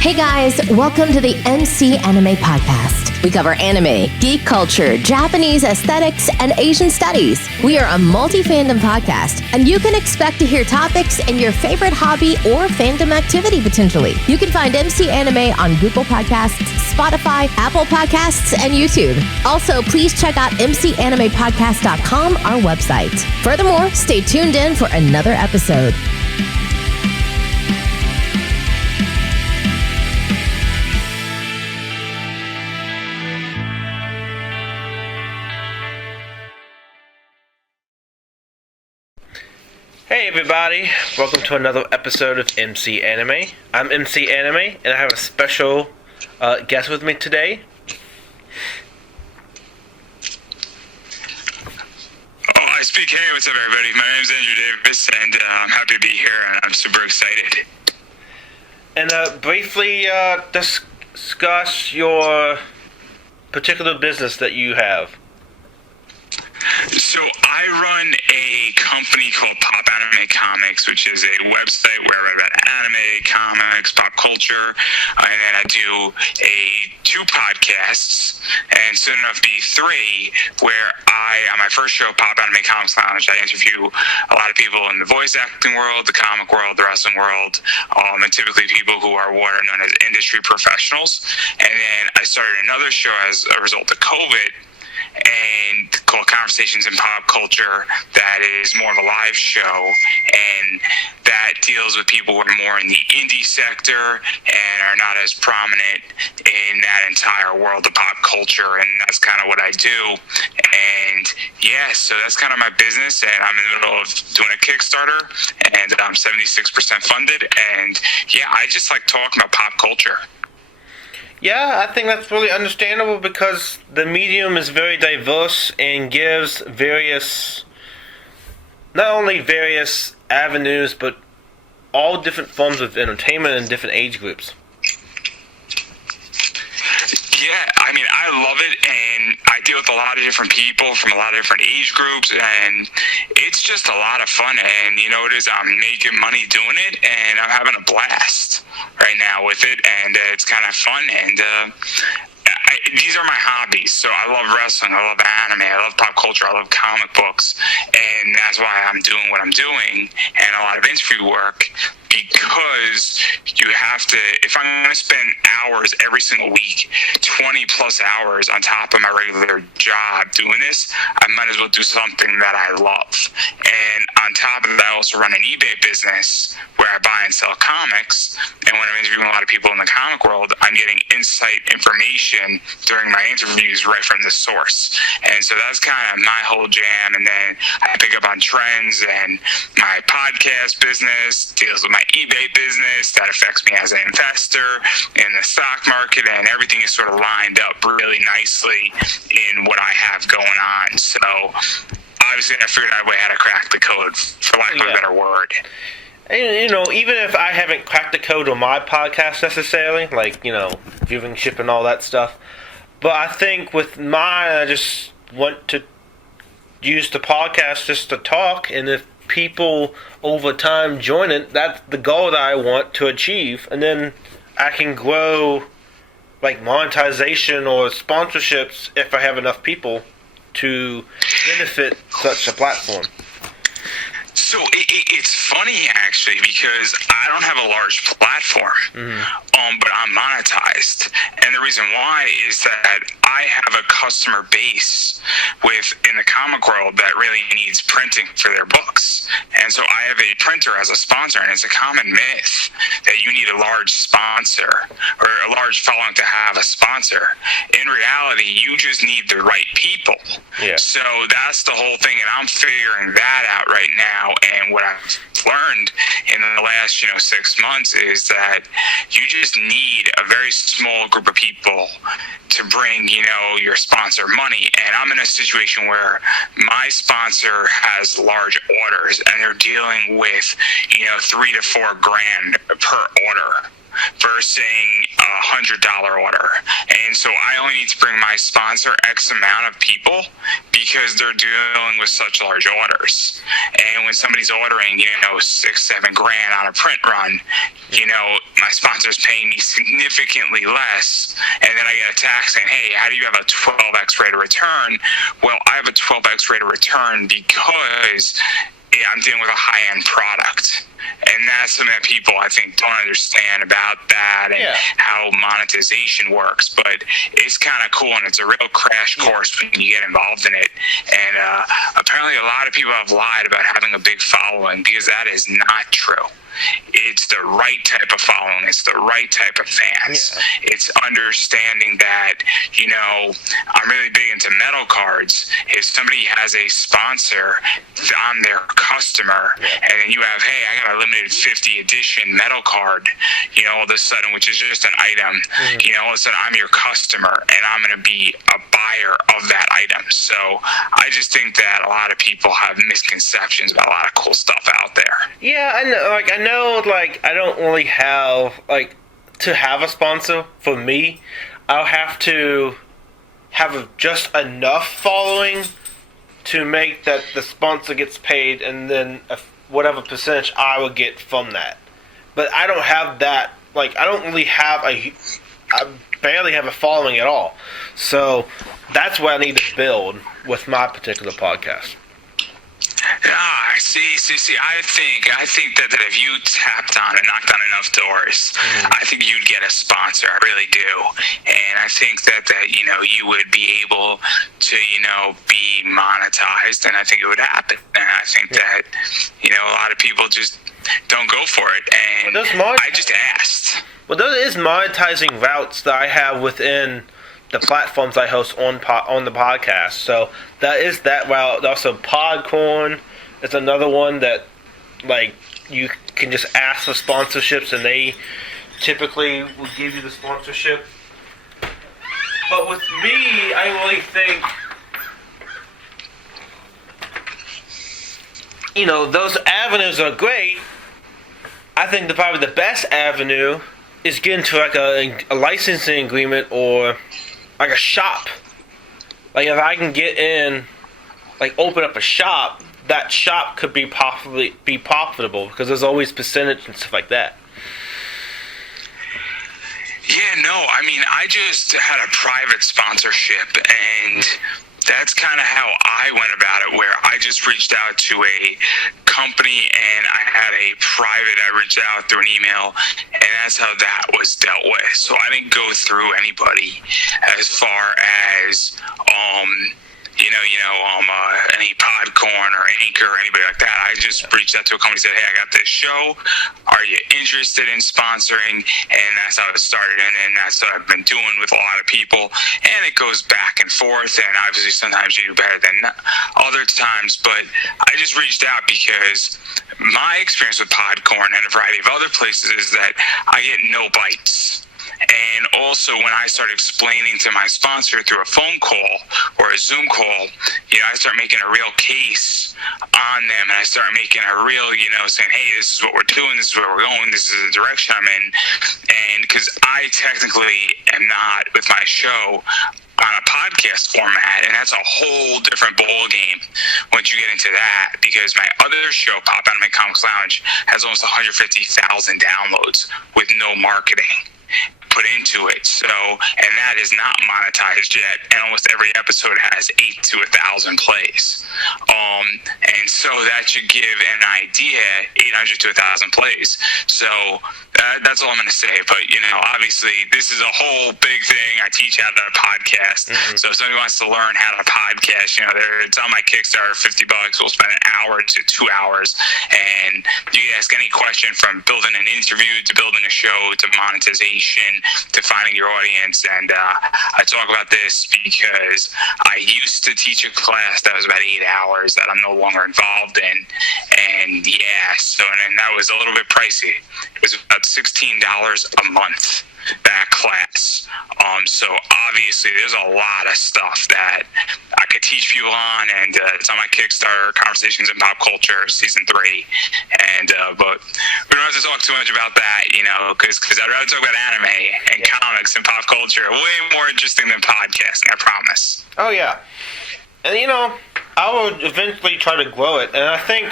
Hey guys, welcome to the MC Anime Podcast. We cover anime, geek culture, Japanese aesthetics, and Asian studies. We are a multi-fandom podcast, and you can expect to hear topics in your favorite hobby or fandom activity potentially. You can find MC Anime on Google Podcasts, Spotify, Apple Podcasts, and YouTube. Also, please check out mcanimepodcast.com, our website. Furthermore, stay tuned in for another episode. Hey everybody, welcome to another episode of MC Anime. I'm MC Anime, and I have a special guest with me today. I speak. Hey, what's up everybody? My name is Andrew Davis, and I'm happy to be here, and I'm super excited. And briefly discuss your particular business that you have. So I run a company called Pop Anime Comics, which is a website where I write about anime, comics, pop culture, and then I do two podcasts, and soon enough be three, where on my first show, Pop Anime Comics Lounge, I interview a lot of people in the voice acting world, the comic world, the wrestling world, and typically people who are what are known as industry professionals. And then I started another show as a result of COVID, and called Conversations in Pop Culture, that is more of a live show, and that deals with people who are more in the indie sector and are not as prominent in that entire world of pop culture, and that's kind of what I do. And yeah, so that's kind of my business, and I'm in the middle of doing a Kickstarter, and I'm 76% funded, and yeah, I just like talking about pop culture. Yeah, I think that's really understandable because the medium is very diverse and gives not only various avenues, but all different forms of entertainment in different age groups. Yeah, I mean, I love it, and I deal with a lot of different people from a lot of different age groups, and it's just a lot of fun, and you know, I'm making money doing it, and I'm having a blast right now with it, and it's kind of fun, and these are my hobbies. So I love wrestling, I love anime, I love pop culture, I love comic books, and that's why I'm doing what I'm doing, and a lot of interview work, because you have to, if I'm going to spend hours every single week, 20 plus hours on top of my regular job doing this, I might as well do something that I love. And on top of that, I also run an eBay business where I buy and sell comics, and when I'm interviewing a lot of people in the comic world, I'm getting insight information during my interviews right from the source. And so that's kind of my whole jam, and then I pick up on trends, and my podcast business deals with my eBay business that affects me as an investor in the stock market, and everything is sort of lined up really nicely in what I have going on. So obviously I figured out a way how to crack the code, for lack of a better word. And, you know, even if I haven't cracked the code on my podcast necessarily, like, you know, viewing, shipping, all that stuff, but I think with mine, I just want to use the podcast just to talk, and if people over time join it, that's the goal that I want to achieve, and then I can grow like monetization or sponsorships if I have enough people to benefit such a platform. So it's funny actually, because I don't have a large platform, but I'm monetized, and the reason why is that I have a customer base in the comic world that really needs printing for their books, and so I have a printer as a sponsor, and it's a common myth that you need a large sponsor or a large following to have a sponsor. In reality, you just need the right people. Yeah. So that's the whole thing, and I'm figuring that out right now. And what I've learned in the last, 6 months is that you just need a very small group of people to bring, your sponsor money. And I'm in a situation where my sponsor has large orders, and they're dealing with, $3 to $4 grand per order, versus a $100 order. And so I only need to bring my sponsor X amount of people because they're dealing with such large orders. And when somebody's ordering, $6-7 grand on a print run, my sponsor's paying me significantly less, and then I get a tax saying, hey, how do you have a 12x rate of return? Well, I have a 12x rate of return because I'm dealing with a high-end product. And that's something that people, I think, don't understand about that and how monetization works. But it's kind of cool, and it's a real crash course when you get involved in it. And apparently a lot of people have lied about having a big following, because that is not true. It's the right type of following. It's the right type of fans. Yeah. It's understanding that, I'm really big into metal cards. If somebody has a sponsor, I'm their customer, and then you have, hey, I got a limited 50 edition metal card, all of a sudden, which is just an item, all of a sudden I'm your customer, and I'm going to be a buyer of that item. So I just think that a lot of people have misconceptions about a lot of cool stuff out there. Yeah, I know, I don't really have, to have a sponsor, for me, I'll have to have just enough following to make that the sponsor gets paid, and then whatever percentage I would get from that. But I don't have that, I don't really have I barely have a following at all. So that's what I need to build with my particular podcast. See. I think that if you tapped on and knocked on enough doors, I think you'd get a sponsor. I really do. And I think that you would be able to, be monetized, and I think it would happen. And I think that, a lot of people just don't go for it. And I just asked. Well, there is monetizing routes that I have within the platforms I host on the podcast. So that is that route. Also, Podcorn is another one that, you can just ask for sponsorships, and they typically will give you the sponsorship. But with me, I really think, those avenues are great. I think probably the best avenue is getting to a licensing agreement, or a shop. If I can get in, open up a shop, that shop could be profitable, because there's always percentage and stuff like that. Yeah, no, I just had a private sponsorship, and that's kind of how I went about it, where I just reached out to a company, and I had a private, I reached out through an email, and that's how that was dealt with. So I didn't go through anybody as far as, any Podcorn or Anchor or anybody like that. I just reached out to a company and said, hey, I got this show. Are you interested in sponsoring? And that's how it started. And then that's what I've been doing with a lot of people. And it goes back and forth. And obviously sometimes you do better than other times. But I just reached out because my experience with Podcorn and a variety of other places is that I get no bites. And also, when I start explaining to my sponsor through a phone call or a Zoom call, I start making a real case on them, and I start making a real, saying, hey, this is what we're doing, this is where we're going, this is the direction I'm in. And because I technically am not, with my show, on a podcast format, and that's a whole different ball game once you get into that, because my other show, Pop Anime Comics Lounge, has almost 150,000 downloads with no marketing put into it. So, and that is not monetized yet, and almost every episode has 8 to 1,000 plays. And so that should give an idea, 800 to 1,000 plays. So that's all I'm going to say. But, obviously this is a whole big thing. I teach how to podcast. So if somebody wants to learn how to podcast, it's on my Kickstarter, $50. We'll spend an hour to 2 hours, and you can ask any question from building an interview to building a show to monetization to finding your audience. And I talk about this because I used to teach a class that was about 8 hours that I'm no longer involved in, and and that was a little bit pricey. It was about $16 a month, that class. So obviously there's a lot of stuff that I could teach people on, and it's on my Kickstarter, Conversations in Pop Culture, Season 3. And but we don't have to talk too much about that, because I'd rather talk about anime and comics and pop culture. Way more interesting than podcasting, I promise. Oh, yeah. And, I will eventually try to grow it, and I think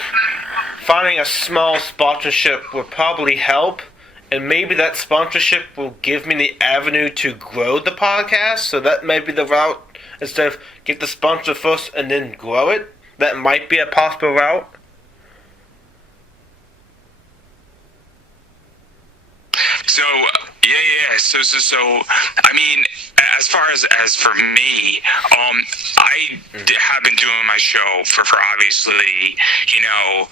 finding a small sponsorship would probably help and maybe that sponsorship will give me the avenue to grow the podcast. So that may be the route. Instead of get the sponsor first and then grow it, that might be a possible route. So So I mean, as far as for me, I have been doing my show for obviously, you know.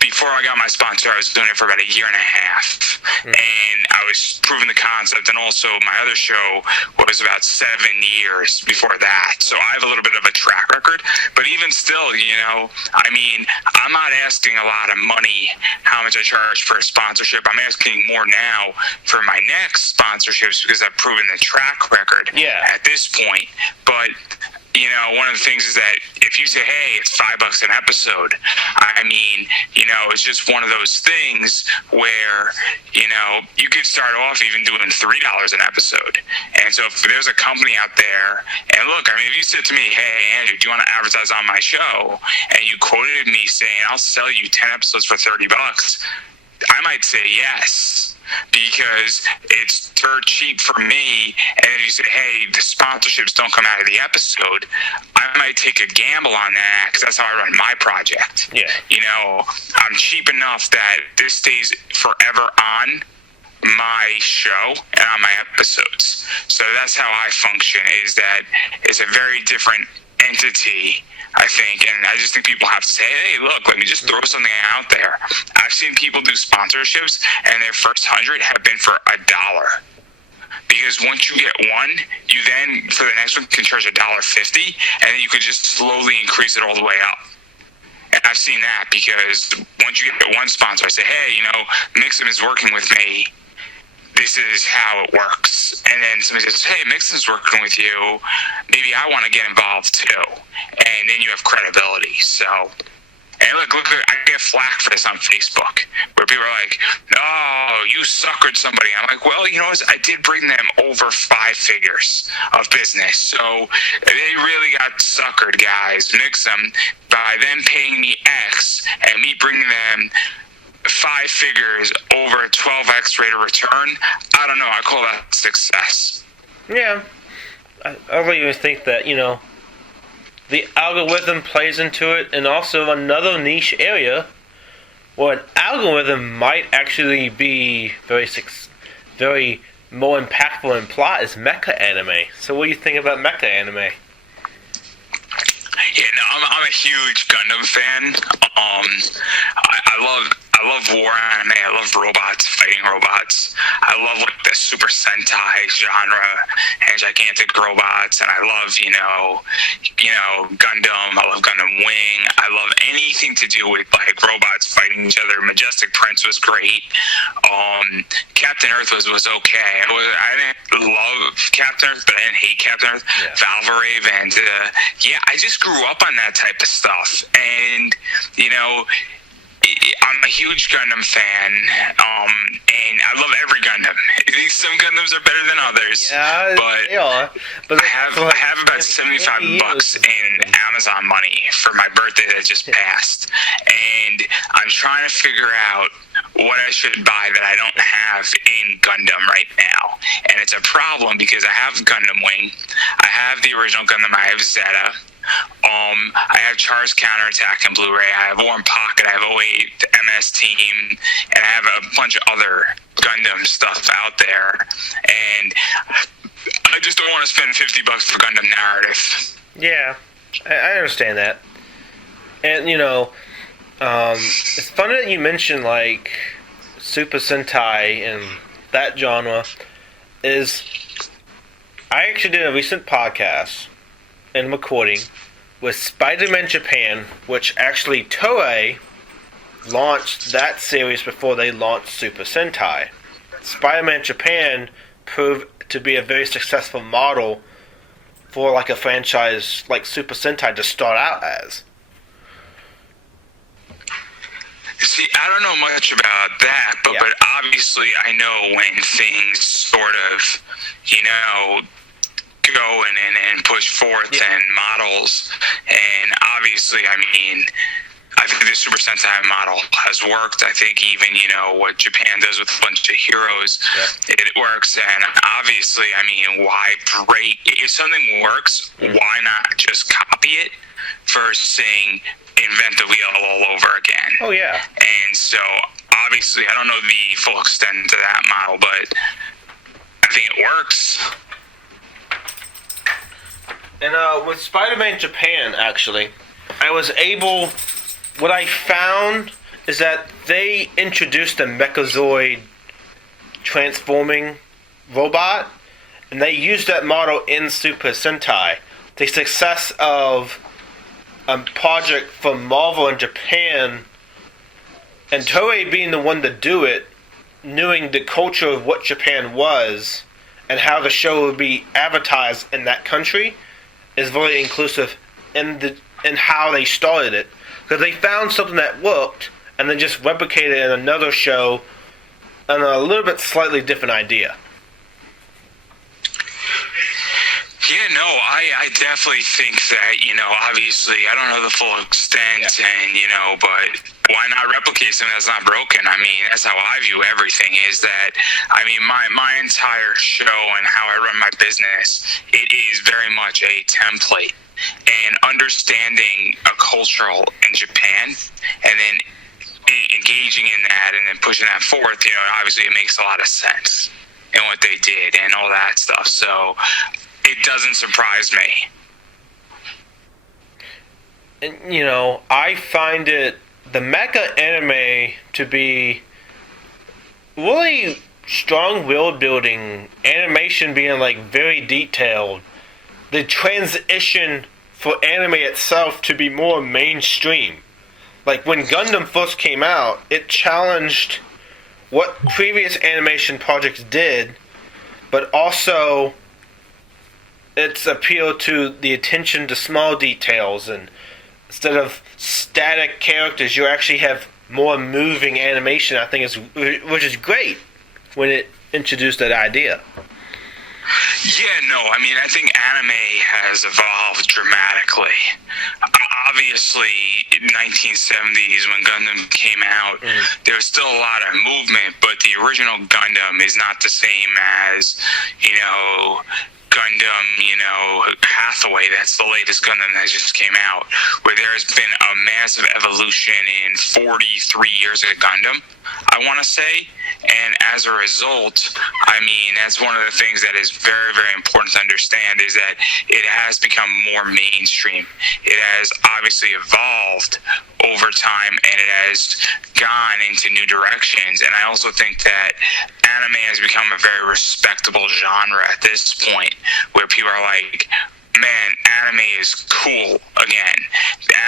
Before I got my sponsor, I was doing it for about a year and a half, and I was proving the concept. And also, my other show was about 7 years before that, so I have a little bit of a track record. But even still, you know, I mean, I'm not asking a lot of money. How much I charge for a sponsorship? I'm asking more now for my next sponsorships because I've proven the track record at this point. But you know, one of the things is that if you say, hey, it's $5 an episode, I mean, you know, it's just one of those things where, you know, you could start off even doing $3 an episode. And so if there's a company out there, and look, I mean, if you said to me, hey, Andrew, do you want to advertise on my show? And you quoted me saying, I'll sell you 10 episodes for $30, I might say yes, because it's dirt cheap for me. And then you say, hey, the sponsorships don't come out of the episode, I might take a gamble on that because that's how I run my project. Yeah. You know, I'm cheap enough that this stays forever on my show and on my episodes. So that's how I function, is that it's a very different entity, I think, and I just think people have to say, hey, look, let me just throw something out there. I've seen people do sponsorships, and their first 100 have been for $1. Because once you get one, you then, for the next one, can charge $1.50, and then you could just slowly increase it all the way up. And I've seen that, because once you get one sponsor, I say, hey, you know, Mixem is working with me. This is how it works. And then somebody says, hey, Mixem's working with you. Maybe I want to get involved too. And then you have credibility. So, and look, I get flack for this on Facebook, where people are like, oh, you suckered somebody. I'm like, well, you know, I did bring them over 5 figures of business. So they really got suckered, guys. Mixem, by them paying me X and me bringing them 5 figures over a 12x rate of return. I don't know. I call that success. Yeah. I really think that, you know, the algorithm plays into it, and also another niche area where an algorithm might actually be very more impactful in plot is mecha anime. So what do you think about mecha anime? Yeah, no, I'm a huge Gundam fan. I love war anime. I love robots, fighting robots. I love like the Super Sentai genre and gigantic robots. And I love, you know, Gundam. I love Gundam Wing. I love anything to do with like robots fighting each other. Majestic Prince was great. Captain Earth was okay. I didn't love Captain Earth, but I didn't hate Captain Earth. Yeah. Valvarave, and I just grew up on that type of stuff. And you know, I'm a huge Gundam fan, and I love every Gundam. I think some Gundams are better than others. Yeah, but they are. But I have about $75 in Amazon money for my birthday that just passed, and I'm trying to figure out what I should buy that I don't have in Gundam right now. And it's a problem because I have Gundam Wing, I have the original Gundam, I have Zeta, I have Char's Counterattack in Blu-ray, I have Warm Pocket, I have 08 MS Team, and I have a bunch of other Gundam stuff out there. And I just don't want to spend $50 for Gundam Narrative. Yeah, I understand that. And, you know, it's funny that you mentioned, like, Super Sentai and that genre. I actually did a recent podcast and recording with Spider-Man Japan, which actually Toei launched that series before they launched Super Sentai. Spider-Man Japan proved to be a very successful model for like a franchise like Super Sentai to start out as. See, I don't know much about that, but obviously I know when things sort of, you know, go and push forth and models, and obviously, I mean, I I think the Super Sentai model has worked. I think even, what Japan does with a bunch of heroes, it works. And obviously, I mean, why break? If something works, why not just copy it versus saying invent the wheel all over again? Oh, yeah. And so, obviously, I don't know the full extent to that model, but I think it works. And with Spider-Man Japan, actually, what I found is that they introduced a Mechazoid transforming robot, and they used that model in Super Sentai. The success of a project from Marvel in Japan, and Toei being the one to do it, knowing the culture of what Japan was, and how the show would be advertised in that country, is very inclusive in how they started it. Because they found something that worked, and then just replicated it in another show, and a little bit slightly different idea. Yeah, no, I definitely think that, obviously, I don't know the full extent, and, but why not replicate something that's not broken? I mean, that's how I view everything, is that, I mean, my entire show and how I run my business, it is very much a template. And understanding a cultural in Japan, and then engaging in that, and then pushing that forth, obviously it makes a lot of sense in what they did and all that stuff. So it doesn't surprise me. And, I find the mecha anime to be really strong world building, animation being very detailed. The transition for anime itself to be more mainstream. Like when Gundam first came out, it challenged what previous animation projects did, but also its appeal to the attention to small details, and instead of static characters, you actually have more moving animation. I think which is great when it introduced that idea. Yeah, no, I mean, I think anime has evolved dramatically. Obviously, in the 1970s, when Gundam came out, there was still a lot of movement, but the original Gundam is not the same as, Gundam, Hathaway. That's the latest Gundam that just came out, where there has been a massive evolution in 43 years of Gundam, I want to say. And as a result, I mean, that's one of the things that is very, very important to understand, is that it has become more mainstream. It has obviously evolved over time, and it has gone into new directions. And I also think that anime has become a very respectable genre at this point, where people are like, man, anime is cool again.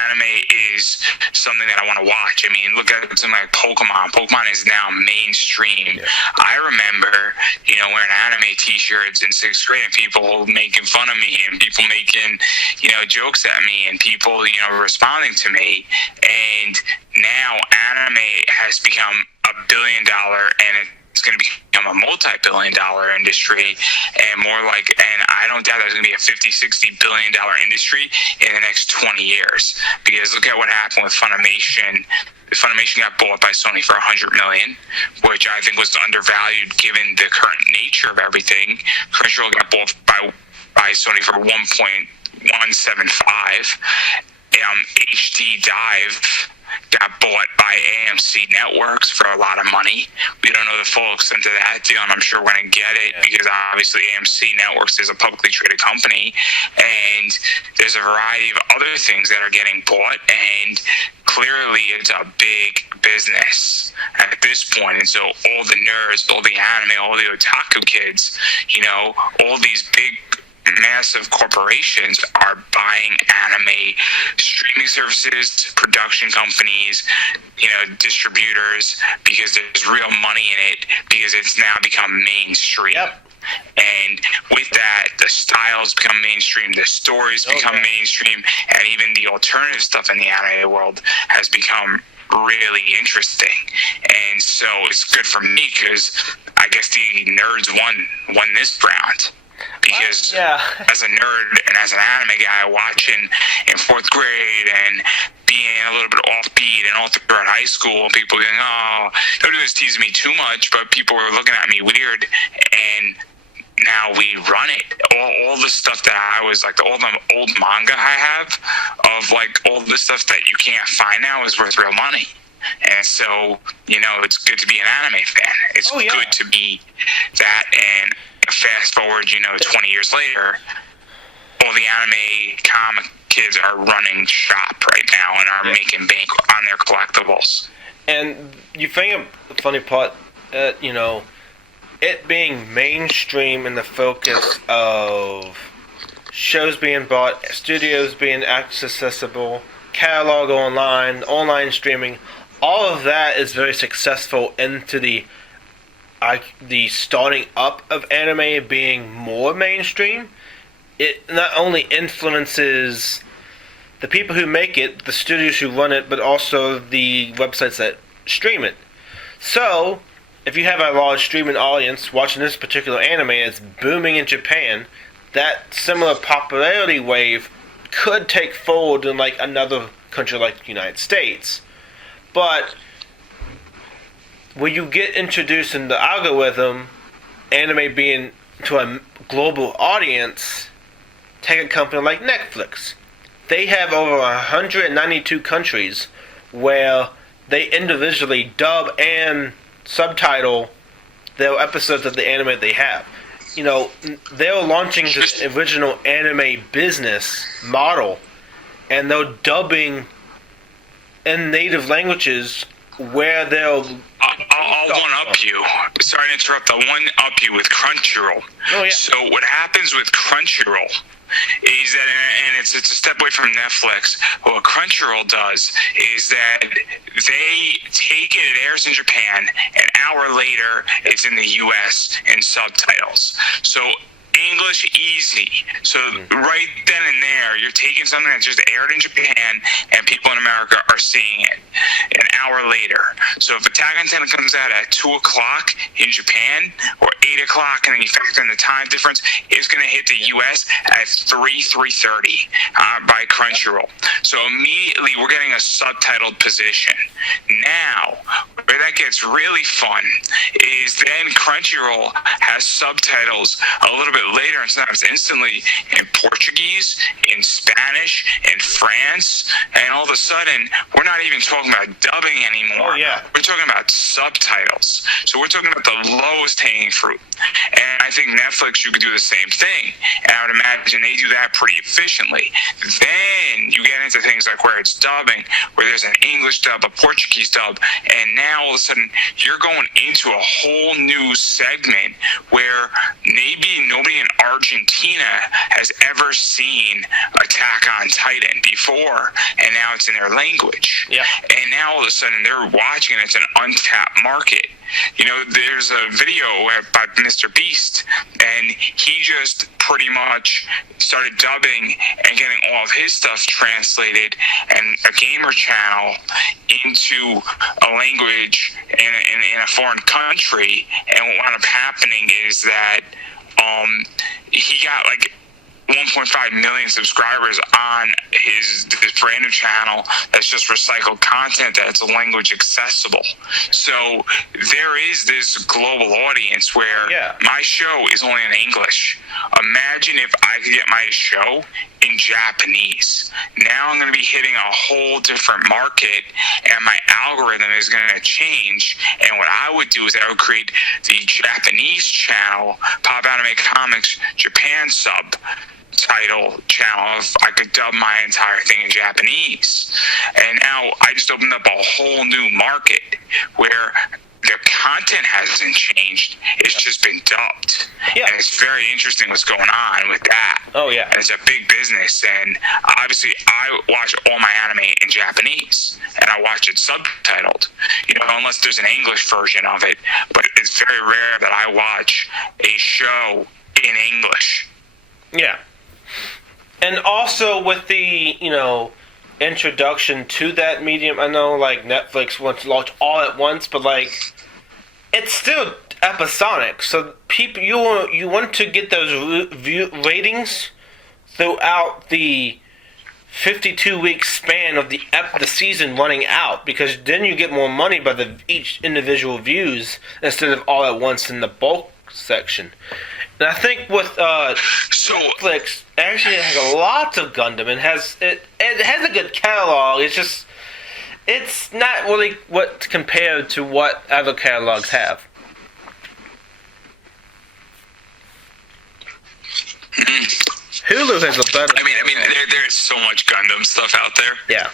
Anime is something that I want to watch. I mean, look at something like Pokemon. Pokemon is now mainstream. Yeah. I remember, wearing anime t-shirts in 6th grade, and people making fun of me, and people making, jokes at me, and people, responding to me. And now anime has become $1 billion, and it's going to become a multi-billion-dollar industry, and and I don't doubt there's going to be a $50-60 billion industry in the next 20 years. Because look at what happened with Funimation. Funimation got bought by Sony for $100 million, which I think was undervalued given the current nature of everything. Crunchyroll got bought by Sony for 1.175. HD Dive got bought by AMC Networks for a lot of money. We don't know the full extent of that deal, and I'm sure we're going to get it, because obviously AMC Networks is a publicly traded company, and there's a variety of other things that are getting bought, and clearly it's a big business at this point. And so all the nerds, all the anime, all the otaku kids, all these big massive corporations are buying anime streaming services, production companies, distributors, because there's real money in it, because it's now become mainstream. Yep. And with that, the styles become mainstream, the stories become mainstream, and even the alternative stuff in the anime world has become really interesting. And so it's good for me, because I guess the nerds won this round. Because as a nerd and as an anime guy watching in 4th grade and being a little bit offbeat and all throughout high school, and people going, oh, nobody was teasing me too much, but people were looking at me weird, and now we run it. All the stuff that I was like, all the old manga I have of like all the stuff that you can't find now is worth real money. And so, it's good to be an anime fan. It's good to be that. And fast forward, 20 years later, all the anime comic kids are running shop right now and are making bank on their collectibles. And you think of the funny part, it being mainstream in the focus of shows being bought, studios being accessible, catalog online streaming, all of that is very successful into the starting up of anime being more mainstream. It not only influences the people who make it, the studios who run it, but also the websites that stream it. So, if you have a large streaming audience watching this particular anime, it's booming in Japan, that similar popularity wave could take forward in like another country like the United States. But when you get introduced in the algorithm, anime being to a global audience, take a company like Netflix. They have over 192 countries where they individually dub and subtitle their episodes of the anime they have. They're launching this original anime business model, and they're dubbing in native languages where they'll... I'll one-up you. Sorry to interrupt. I'll one-up you with Crunchyroll. Oh, yeah. So what happens with Crunchyroll is that, and it's a step away from Netflix, what Crunchyroll does is that they take it, it airs in Japan, an hour later it's in the US in subtitles. So English easy. So right then and there, you're taking something that just aired in Japan and people in America are seeing it an hour later. So if Attack on Titan comes out at 2 o'clock in Japan or 8 o'clock, and then you factor in the time difference, it's going to hit the US at 3:30 by Crunchyroll. So immediately we're getting a subtitled position. Now, where that gets really fun is then Crunchyroll has subtitles a little bit later, and sometimes instantly, in Portuguese, in Spanish, in France, and all of a sudden, we're not even talking about dubbing anymore. Oh, yeah. We're talking about subtitles. So we're talking about the lowest hanging fruit. And I think Netflix, you could do the same thing. And I would imagine they do that pretty efficiently. Then you get into things like where it's dubbing, where there's an English dub, a Portuguese dub, and now all of a sudden you're going into a whole new segment where maybe nobody in Argentina has ever seen Attack on Titan before, and now it's in their language. Yeah. And now all of a sudden they're watching it. It's an untapped market. There's a video by Mr. Beast, and he just pretty much started dubbing and getting all of his stuff translated and a gamer channel into a language in a foreign country. And what wound up happening is that he got like 1.5 million subscribers on his brand new channel that's just recycled content that's language accessible. So there is this global audience where my show is only in English. Imagine if I could get my show in Japanese. Now I'm going to be hitting a whole different market, and my algorithm is going to change. And what I would do is I would create the Japanese channel, Pop Anime Comics Japan subtitle channel if I could dub my entire thing in Japanese. And now I just opened up a whole new market where the content hasn't changed, it's just been dubbed. And it's very interesting what's going on with that. Oh, yeah. And it's a big business, and obviously I watch all my anime in Japanese, and I watch it subtitled, unless there's an English version of it, but it's very rare that I watch a show in English. Yeah. And also with the, introduction to that medium, I know, like, Netflix wants to launch all at once, but, like, it's still episodic, so people, you want to get those ratings throughout the 52-week span of the season running out, because then you get more money by each individual views instead of all at once in the bulk section. And I think with Netflix actually has lots of Gundam and it has a good catalog. It's not really what compared to what other catalogs have. Hulu has a better. I mean, there's so much Gundam stuff out there. Yeah.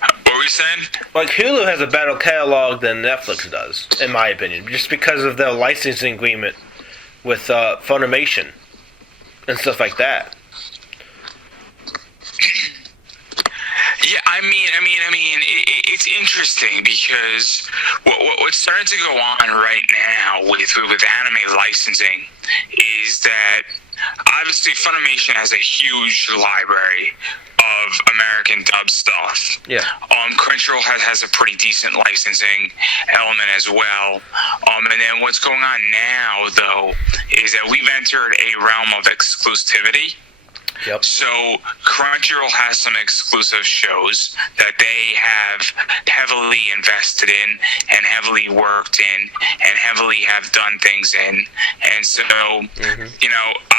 What were you saying? Like, Hulu has a better catalog than Netflix does, in my opinion, just because of their licensing agreement with Funimation and stuff like that. Yeah, I mean, it's interesting because what's starting to go on right now with anime licensing is that obviously Funimation has a huge library of American dub stuff. Yeah. Crunchyroll has a pretty decent licensing element as well. And then what's going on now, though, is that we've entered a realm of exclusivity. Yep. So Crunchyroll has some exclusive shows that they have heavily invested in and heavily worked in and heavily have done things in. And so,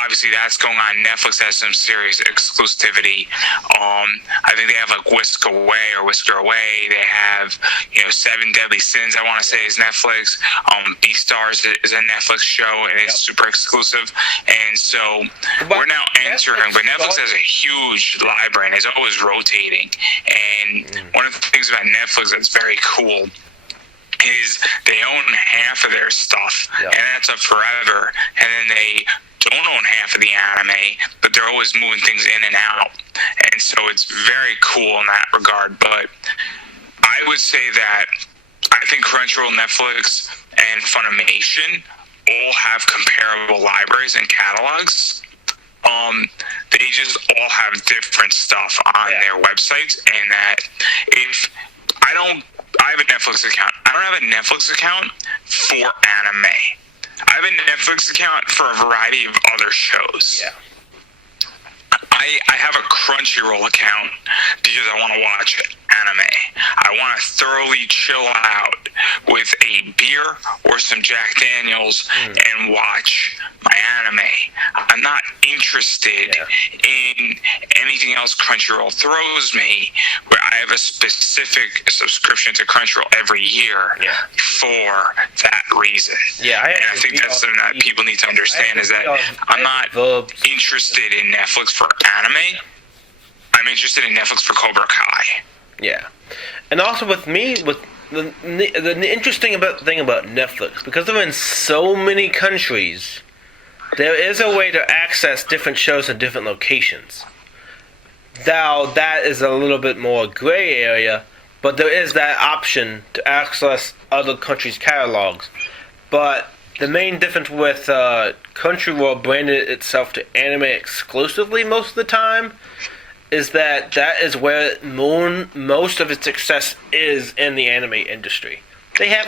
obviously that's going on. Netflix has some serious exclusivity. I think they have like Whisker Away. They have, Seven Deadly Sins, I want to say, is Netflix. Beastars is a Netflix show, and it's super exclusive. And so we're now entering, but Netflix has a huge library, and it's always rotating. And one of the things about Netflix that's very cool is they own half of their stuff, and that's up forever. And then they don't own half of the anime, but they're always moving things in and out. And so it's very cool in that regard. But I would say that I think Crunchyroll, Netflix, and Funimation all have comparable libraries and catalogs. They just all have different stuff on their websites, and that if I have a Netflix account. I don't have a Netflix account for anime. I have a Netflix account for a variety of other shows. Yeah. I have a Crunchyroll account because I want to watch anime. I want to thoroughly chill out with a beer or some Jack Daniels and watch my anime. I'm not interested in anything else Crunchyroll throws me, where I have a specific subscription to Crunchyroll every year for that reason. Yeah, and I think that's something that people need to understand, is that I'm not interested in Netflix for anime. I'm interested in Netflix for Cobra Kai. Yeah. And also with me, with the interesting thing about Netflix, because they're in so many countries, there is a way to access different shows in different locations. Now, that is a little bit more gray area, but there is that option to access other countries' catalogs. But the main difference with Crunchyroll branded itself to anime exclusively most of the time is that is where most of its success is in the anime industry. They have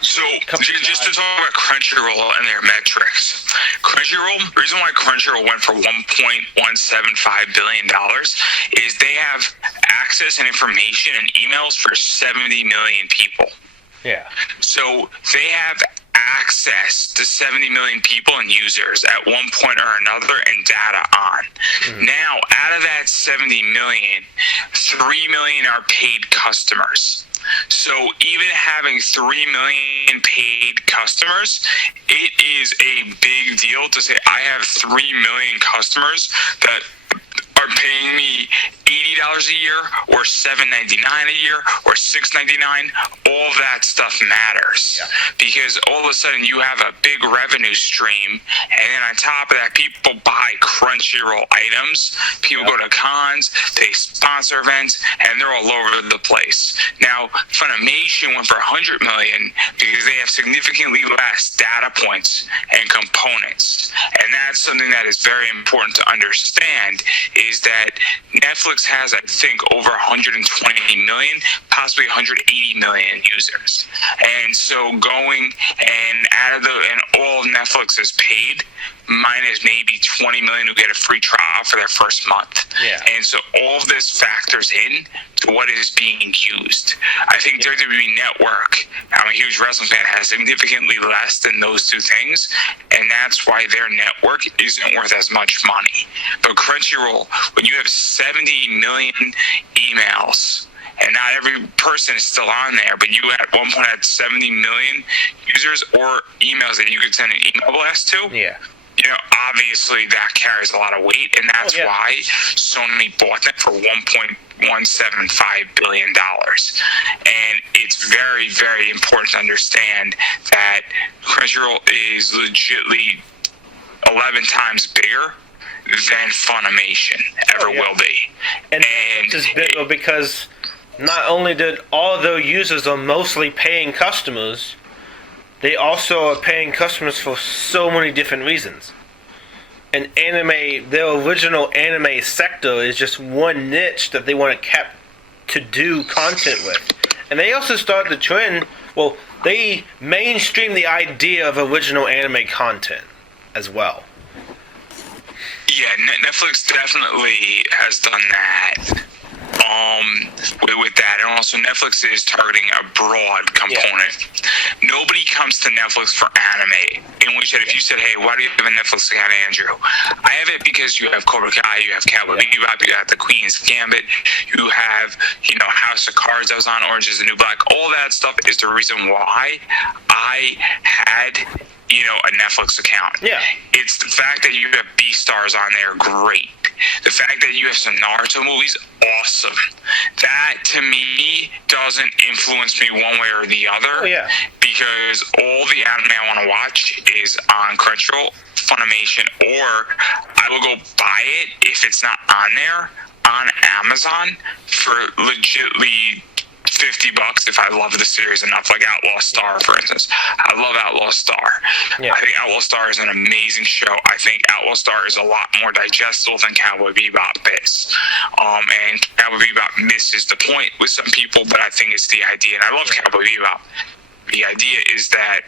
So, just to talk about Crunchyroll and their metrics. The reason why Crunchyroll went for $1.175 billion is they have access and information and emails for 70 million people. Yeah. So they have access to 70 million people and users at one point or another and data on. Now, out of that 70 million, 3 million are paid customers. So even having 3 million paid customers, it is a big deal to say I have 3 million customers that are paying me $80 a year or $7.99 a year or $6.99. All of that stuff matters because all of a sudden you have a big revenue stream, and then on top of that, people buy Crunchyroll items. People go to cons, they sponsor events, and they're all over the place. Now, Funimation went for 100 million because they have significantly less data points and components, and that's something that is very important to understand. Is that Netflix has, I think, over 120 million, possibly 180 million users. And so going and all of Netflix is paid, minus maybe 20 million who get a free trial for their first month. Yeah. And so all of this factors in to what is being used. I think WWE Network, I'm a huge wrestling fan, has significantly less than those two things, and that's why their network isn't worth as much money. But Crunchyroll, when you have 70 million emails, and not every person is still on there, but you at one point had 70 million users or emails that you could send an email blast to. Yeah. You know, obviously that carries a lot of weight, and that's why Sony bought them for $1.175 billion. And it's very, very important to understand that Crunchyroll is legitly 11 times bigger than Funimation ever will be. And it's big because not only did all of their users are mostly paying customers, they also are paying customers for so many different reasons. And anime, their original anime sector is just one niche that they want to do content with. And they also started the trend, well, they mainstreamed the idea of original anime content as well. Yeah, Netflix definitely has done that. With that, and also Netflix is targeting a broad component. Yeah. Nobody comes to Netflix for anime. In which, if you said, "Hey, why do you have a Netflix account, Andrew?" I have it because you have Cobra Kai, you have Cowboy Bebop, you have The Queen's Gambit, you have House of Cards that was on, Orange Is the New Black. All that stuff is the reason why I had a Netflix account. Yeah. It's the fact that you have B-stars on there, great. The fact that you have some Naruto movies, awesome. That, to me, doesn't influence me one way or the other. Oh, yeah. Because all the anime I want to watch is on Crunchyroll, Funimation, or I will go buy it if it's not on there, on Amazon, for legitly $50 if I love the series enough, like Outlaw Star, for instance. I love Outlaw Star. Yeah. I think Outlaw Star is an amazing show. I think Outlaw Star is a lot more digestible than Cowboy Bebop is. And Cowboy Bebop misses the point with some people, but I think it's the idea, and I love Cowboy Bebop. The idea is that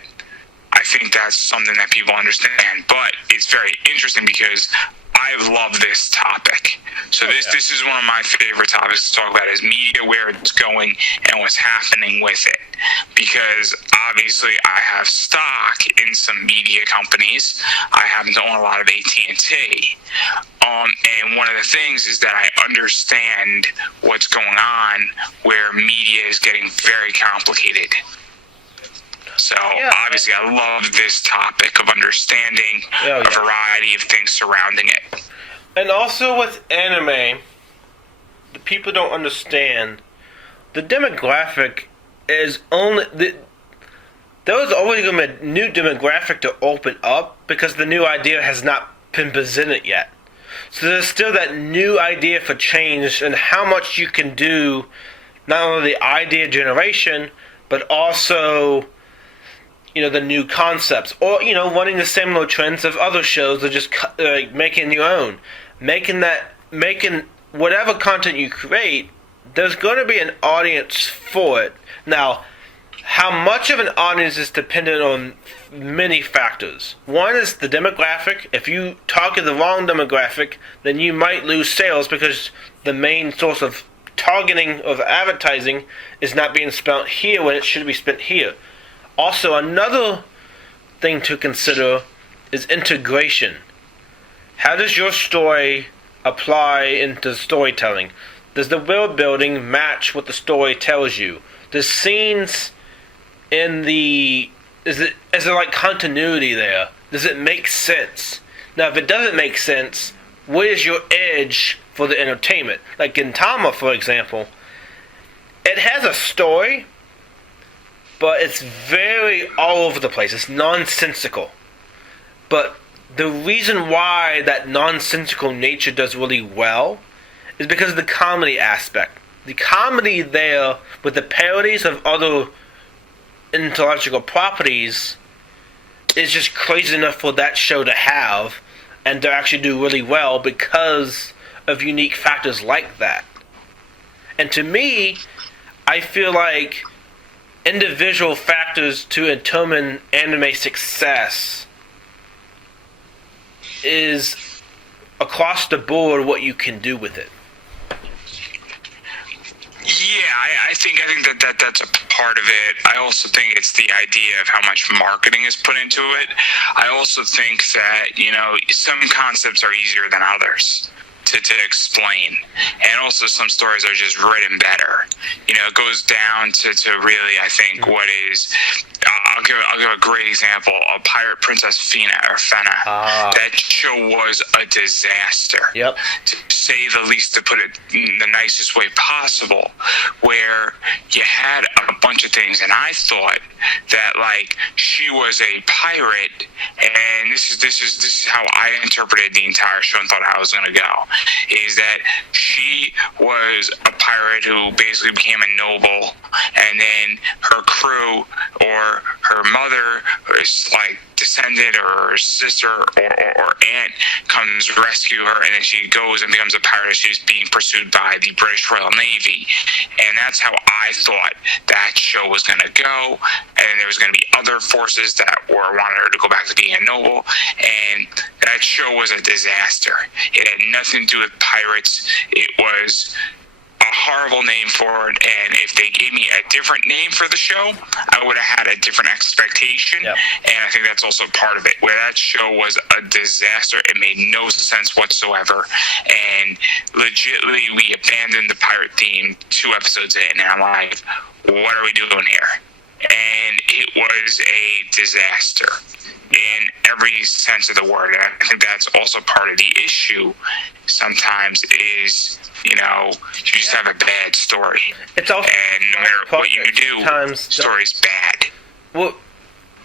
I think that's something that people understand, but it's very interesting because I love this topic. So this is one of my favorite topics to talk about, is media, where it's going and what's happening with it. Because obviously I have stock in some media companies. I happen to own a lot of AT&T. And one of the things is that I understand what's going on where media is getting very complicated. So obviously I love this topic of understanding a variety of things surrounding it. And also with anime, the people don't understand the demographic is only there is always going to be a new demographic to open up because the new idea has not been presented yet. So there's still that new idea for change and how much you can do, not only the idea generation, but also the new concepts, or running the similar trends of other shows, or just making your own, making whatever content you create. There's going to be an audience for it. Now, how much of an audience is dependent on many factors. One is the demographic. If you target the wrong demographic, then you might lose sales because the main source of targeting of advertising is not being spent here when it should be spent here. Also, another thing to consider is integration. How does your story apply into storytelling? Does the world building match what the story tells you? The scenes is there like continuity there? Does it make sense? Now, if it doesn't make sense, what is your edge for the entertainment? Like Gintama, for example, it has a story, but it's very all over the place. It's nonsensical. But the reason why that nonsensical nature does really well is because of the comedy aspect. The comedy there, with the parodies of other intellectual properties, is just crazy enough for that show to have, and to actually do really well because of unique factors like that. And to me, I feel like individual factors to determine anime success is across the board what you can do with it. Yeah, I think that's a part of it. I also think it's the idea of how much marketing is put into it. I also think that, some concepts are easier than others to explain, and also some stories are just written better. It goes down to really, I think, what is. I'll give a great example. A Pirate Princess Fena. That show was a disaster. Yep. To say the least, to put it in the nicest way possible, where you had a bunch of things, and I thought that she was a pirate, and this is how I interpreted the entire show and thought how it was going to go, is that she was a pirate who basically became a noble, and then her crew or her mother is descendant or her sister or aunt comes rescue her, and then she goes and becomes a pirate. She's being pursued by the British Royal Navy, and that's how I thought that show was going to go. And then there was going to be other forces that wanted her to go back to being a noble, and that show was a disaster. It had nothing to do with pirates. It was a horrible name for it, and if they gave me a different name for the show, I would have had a different expectation. Yep. And I think that's also part of it, where that show was a disaster. It made no sense whatsoever, and legitimately we abandoned the pirate theme 2 episodes in, and I'm like, what are we doing here? And it was a disaster in every sense of the word. And I think that's also part of the issue sometimes is, you just have a bad story. It's also, and no matter what you do, the story's bad. Well,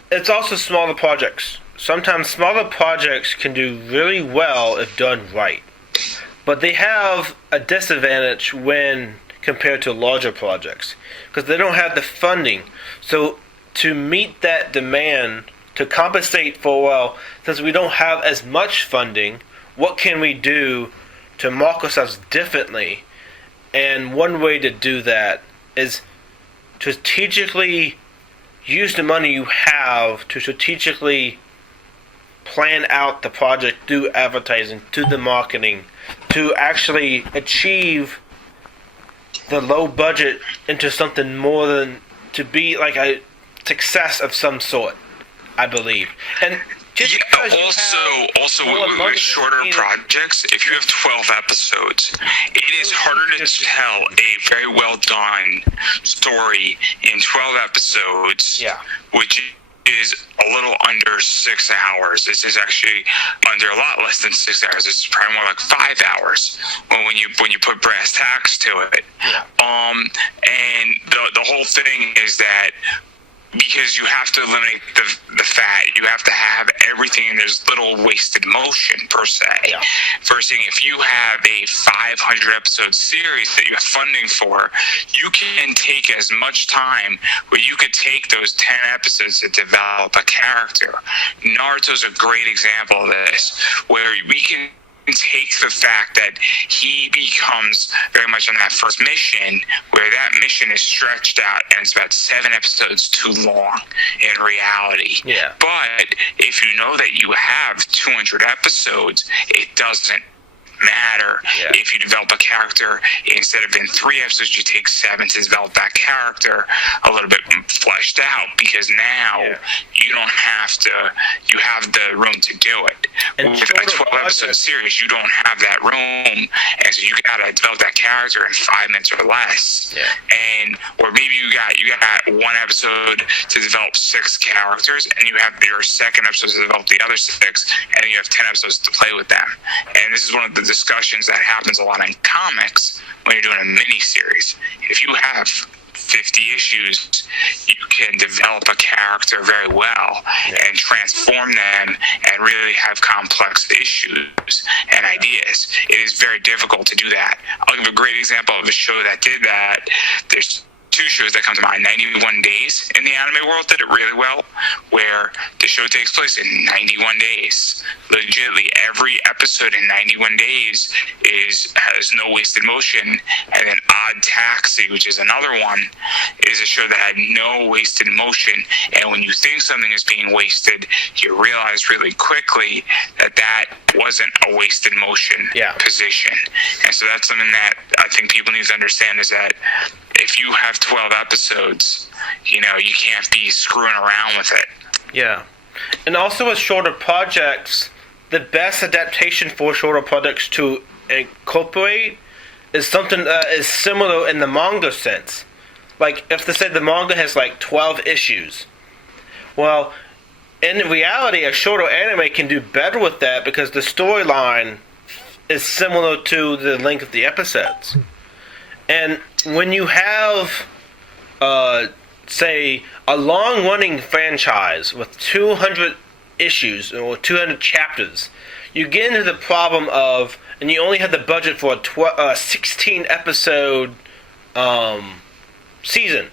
it's also smaller projects. Sometimes smaller projects can do really well if done right. But they have a disadvantage when compared to larger projects, because they don't have the funding. So to meet that demand, to compensate for, since we don't have as much funding, what can we do to market ourselves differently? And one way to do that is to strategically use the money you have to strategically plan out the project through advertising, through the marketing, to actually achieve the low budget into something more than to be like a success of some sort, I believe. And also with shorter projects, if you have 12 episodes, it is harder to tell a very well done story in 12 episodes, which is a little under 6 hours. This is actually under a lot less than 6 hours. This is probably more like 5 hours when you put brass tacks to it. And the whole thing is that because you have to eliminate the fat, you have to have everything, and there's little wasted motion per se. First thing, if you have a 500 episode series that you have funding for, you can take as much time where you could take those 10 episodes to develop a character. Naruto's a great example of this, where we can take the fact that he becomes very much on that first mission, where that mission is stretched out and it's about 7 episodes too long in reality. But if you know that you have 200 episodes, it doesn't matter. If you develop a character, instead of in 3 episodes, you take 7 to develop that character a little bit fleshed out, because now you don't have to, you have the room to do it. And with a 12 episode series, you don't have that room, and so you gotta develop that character in 5 minutes or less. And or maybe you got 1 episode to develop 6 characters, and you have your second episode to develop the other 6, and then you have 10 episodes to play with them. And this is one of the discussions that happens a lot in comics when you're doing a mini series. If you have 50 issues, you can develop a character very well and transform them and really have complex issues and ideas. It is very difficult to do that. I'll give a great example of a show that did that. There's 2 shows that come to mind. 91 Days in the anime world did it really well, where the show takes place in 91 days. Legitimately, every episode in 91 days has no wasted motion, and then Odd Taxi, which is another one, is a show that had no wasted motion. And when you think something is being wasted, you realize really quickly that that wasn't a wasted motion position. And so that's something that I think people need to understand, is that if you have 12 episodes, you can't be screwing around with it. Yeah. And also with shorter projects, the best adaptation for shorter projects to incorporate is something that is similar in the manga sense. Like, if they said the manga has like 12 issues, well, in reality, a shorter anime can do better with that because the storyline is similar to the length of the episodes. And when you have, say, a long-running franchise with 200 issues or 200 chapters, you get into the problem of, and you only have the budget for a 16-episode season.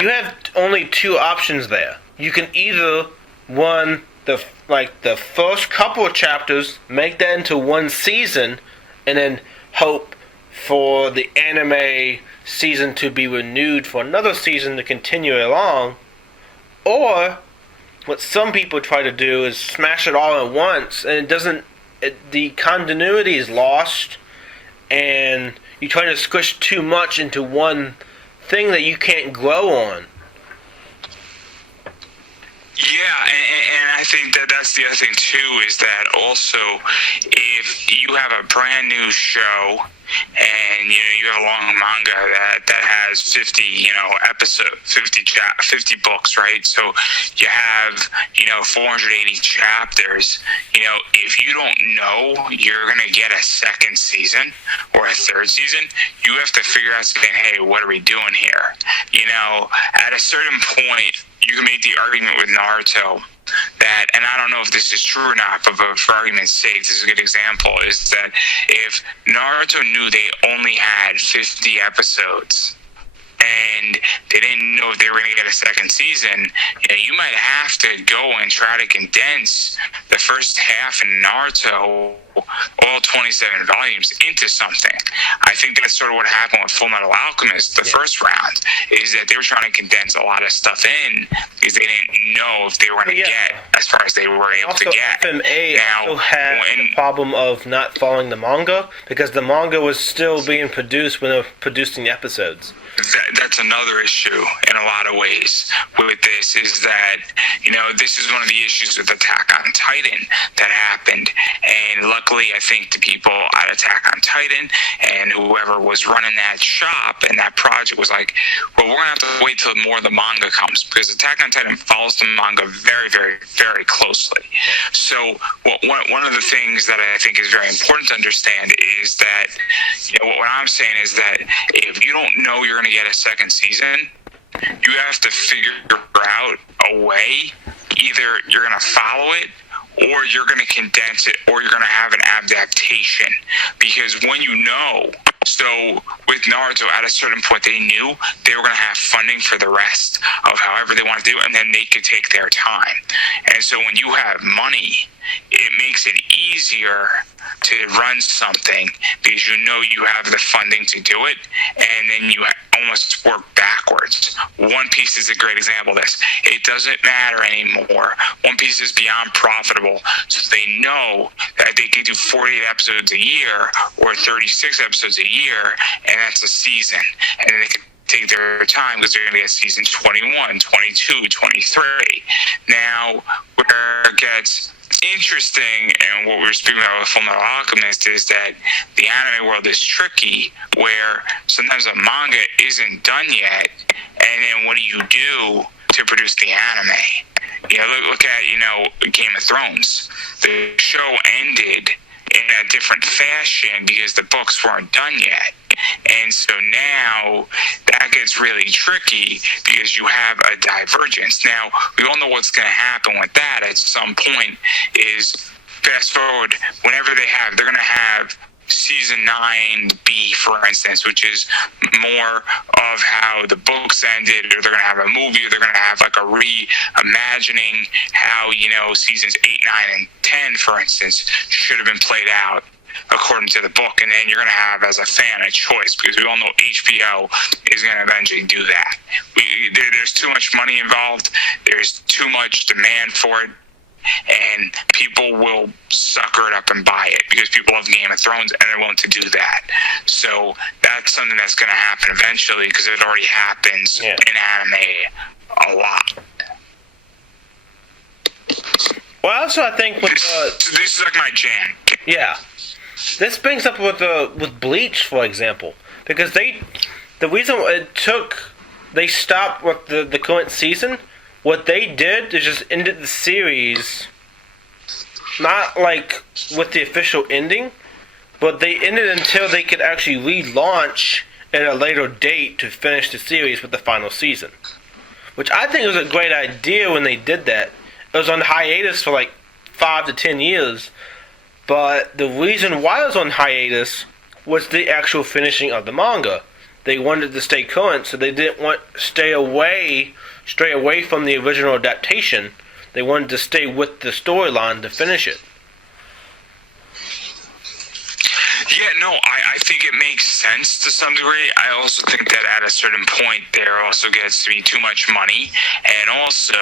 You have only two options there. You can either run the first couple of chapters, make that into one season, and then hope for the anime season to be renewed for another season to continue along, or what some people try to do is smash it all at once, and the continuity is lost, and you try to squish too much into one thing that you can't grow on. Yeah, and I think that that's the other thing too, is that also if you have a brand new show and you have a long manga that has 50 episodes, 50 books, right? So you have 480 chapters. If you don't know you're gonna get a second season or a third season, you have to figure out saying, hey, what are we doing here? At a certain point, you can make the argument with Naruto that, and I don't know if this is true or not, but for argument's sake, this is a good example, is that if Naruto knew they only had 50 episodes and they didn't know if they were going to get a second season, you might have to go and try to condense the first half in Naruto, all 27 volumes, into something. I think that's sort of what happened with Fullmetal Alchemist, the first round, is that they were trying to condense a lot of stuff in because they didn't know if they were going to get as far as they were able to get. FMA also had the problem of not following the manga because the manga was still being produced when they were producing the episodes. That's another issue in a lot of ways with this, is that, this is one of the issues with Attack on Titan that happened. And luckily, I think the people at Attack on Titan and whoever was running that shop and that project was like, well, we're going to have to wait till more of the manga comes, because Attack on Titan follows the manga very, very, very closely. So one of the things that I think is very important to understand is that, what I'm saying is that if you don't know you're going to get a second season, you have to figure out a way. Either you're going to follow it, or you're going to condense it, or you're going to have an adaptation. Because when so with Naruto, at a certain point, they knew they were going to have funding for the rest of however they want to do it, and then they could take their time. And so when you have money, it makes it easier to run something because you have the funding to do it, and then you almost work backwards. One Piece is a great example of this. It doesn't matter anymore. One Piece is beyond profitable, so they know that they can do 48 episodes a year or 36 episodes a year, and that's a season. And then they can take their time because they're going to get season 21, 22, 23. Now, where it gets interesting, and what we were speaking about with Fullmetal Alchemist, is that the anime world is tricky, where sometimes a manga isn't done yet, and then what do you do to produce the anime? Look at Game of Thrones. The show ended in a different fashion because the books weren't done yet. And so now that gets really tricky because you have a divergence. Now, we all know what's going to happen with that at some point is, fast forward, they're going to have season 9B, for instance, which is more of how the books ended, or they're going to have a movie, or they're going to have like a reimagining how, seasons 8, 9, and 10, for instance, should have been played out. Of according to the book, and then you're going to have, as a fan, a choice, because we all know HBO is going to eventually do that. There's too much money involved. There's too much demand for it. And people will sucker it up and buy it because people love Game of Thrones and they're willing to do that. So that's something that's going to happen eventually because it already happens in anime a lot. Well, also I think with this is like my jam. Yeah, this brings up with Bleach, for example, because the reason they stopped with the current season. What they did is just ended the series, not like with the official ending, but they ended until they could actually relaunch at a later date to finish the series with the final season. Which I think was a great idea when they did that. It was on hiatus for like 5 to 10 years, but the reason why it was on hiatus was the actual finishing of the manga. They wanted to stay current, so they didn't want to stray away from the original adaptation. They wanted to stay with the storyline to finish it. Yeah, no, I think it makes sense to some degree. I also think that at a certain point there also gets to be too much money, and also,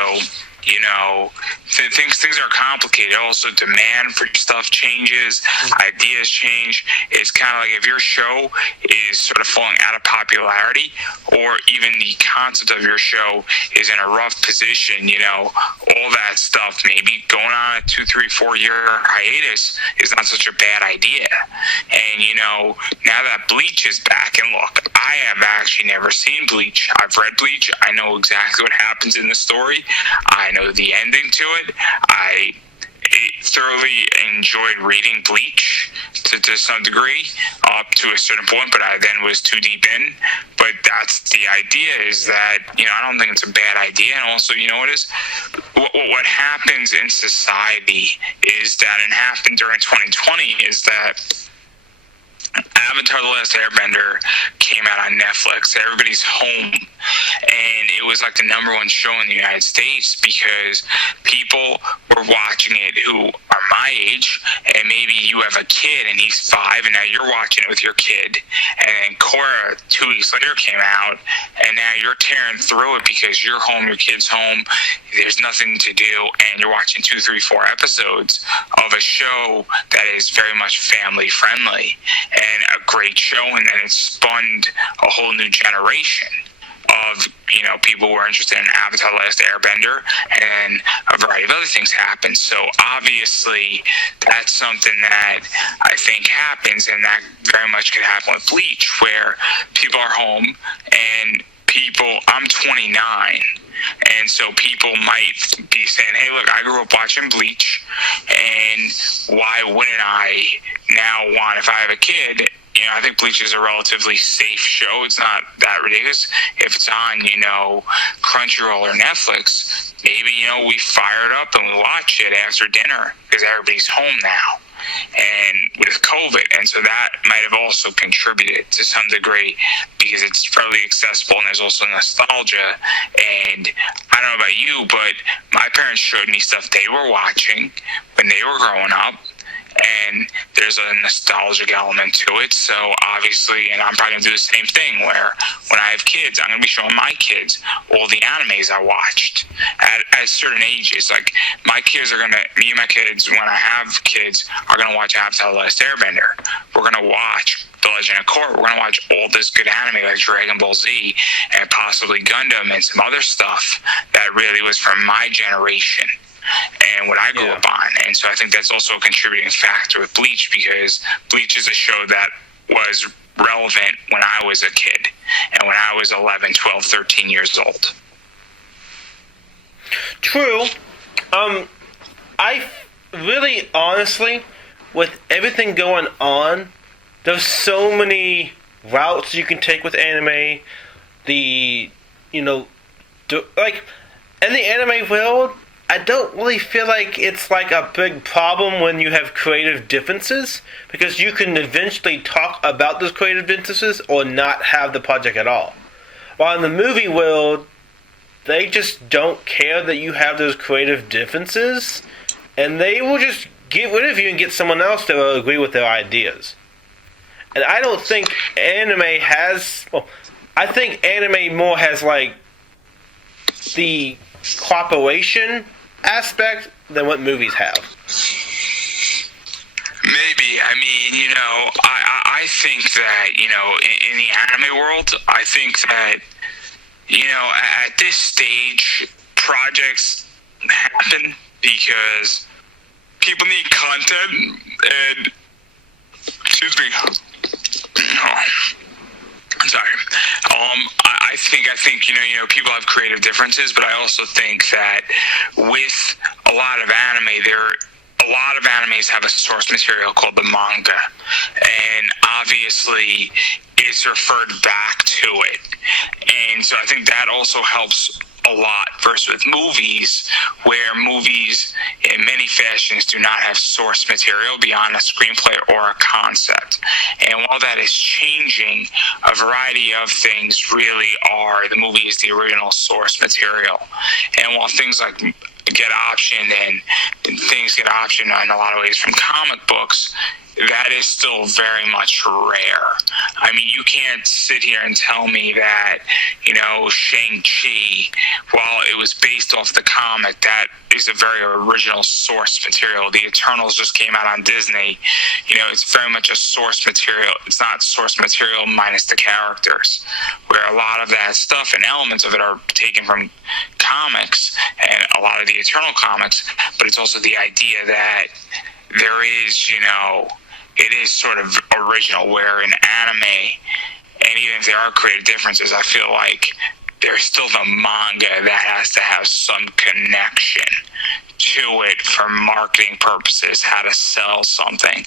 you know, things are complicated. Also, demand for stuff changes, ideas change. It's kind of like if your show is sort of falling out of popularity, or even the concept of your show is in a rough position, you know, all that stuff, maybe going on a 2, 3, 4 year hiatus is not such a bad idea. And, you know, now that Bleach is back, and look, I have actually never seen Bleach. I've read Bleach. I know exactly what happens in the story. I know the ending to it. I thoroughly enjoyed reading Bleach to some degree up to a certain point, but I then was too deep in. But that's the idea, is that, you know, I don't think it's a bad idea. And also, you know what is what happens in society is that, and happened during 2020, is that Avatar: The Last Airbender came out on Netflix. Everybody's home, and it was like the #1 show in the United States because people were watching it who are my age, and maybe you have a kid and he's 5, and now you're watching it with your kid. And then Korra 2 weeks later came out, and now you're tearing through it because you're home, your kid's home, there's nothing to do, and you're watching 2, 3, 4 episodes of a show that is very much family friendly and a great show, and then it spawned a whole new generation of, you know, people who are interested in Avatar: The Last Airbender, and a variety of other things happen. So obviously that's something that I think happens, and that very much could happen with Bleach, where people are home and I'm 29, and so people might be saying, hey, look, I grew up watching Bleach, and why wouldn't I now want, if I have a kid, you know, I think Bleach is a relatively safe show. It's not that ridiculous. If it's on, you know, Crunchyroll or Netflix, maybe, you know, we fire it up and we watch it after dinner because everybody's home now, and with COVID. And so that might have also contributed to some degree because it's fairly accessible, and there's also nostalgia. And I don't know about you, but my parents showed me stuff they were watching when they were growing up, and there's a nostalgic element to it. So obviously, and I'm probably going to do the same thing, where when I have kids, I'm going to be showing my kids all the animes I watched at certain ages. Like, me and my kids, when I have kids, are going to watch Avatar: The Last Airbender. We're going to watch The Legend of Korra. We're going to watch all this good anime like Dragon Ball Z and possibly Gundam and some other stuff that really was from my generation and what I grew up on. And so I think that's also a contributing factor with Bleach, because Bleach is a show that was relevant when I was a kid and when I was 11, 12, 13 years old. True. I really, honestly, with everything going on, there's so many routes you can take with anime. Like, in the anime world, I don't really feel like it's like a big problem when you have creative differences, because you can eventually talk about those creative differences or not have the project at all. While in the movie world, they just don't care that you have those creative differences, and they will just get rid of you and get someone else that will agree with their ideas. And I don't think anime has... Well, I think anime more has, like, the cooperation aspect than what movies have. Maybe. I mean, you know, I think that, you know, in the anime world, I think that, you know, at this stage, projects happen because people need content and... Excuse me. Oh, I'm sorry. I think you know people have creative differences, but I also think that with a lot of anime, a lot of animes have a source material called the manga, and obviously it's referred back to it, and so I think that also helps a lot versus with movies, where movies in many fashions do not have source material beyond a screenplay or a concept. And while that is changing, a variety of things really are, the movie is the original source material. And while things like get optioned and things get optioned in a lot of ways from comic books, that is still very much rare. I mean, you can't sit here and tell me that, you know, Shang-Chi, while it was based off the comic, that is a very original source material. The Eternals just came out on Disney. You know, it's very much a source material. It's not source material minus the characters, where a lot of that stuff and elements of it are taken from comics and a lot of the Eternal comics, but it's also the idea that there is, you know, it is sort of original, where in anime, and even if there are creative differences, I feel like there's still the manga that has to have some connection to it for marketing purposes, how to sell something.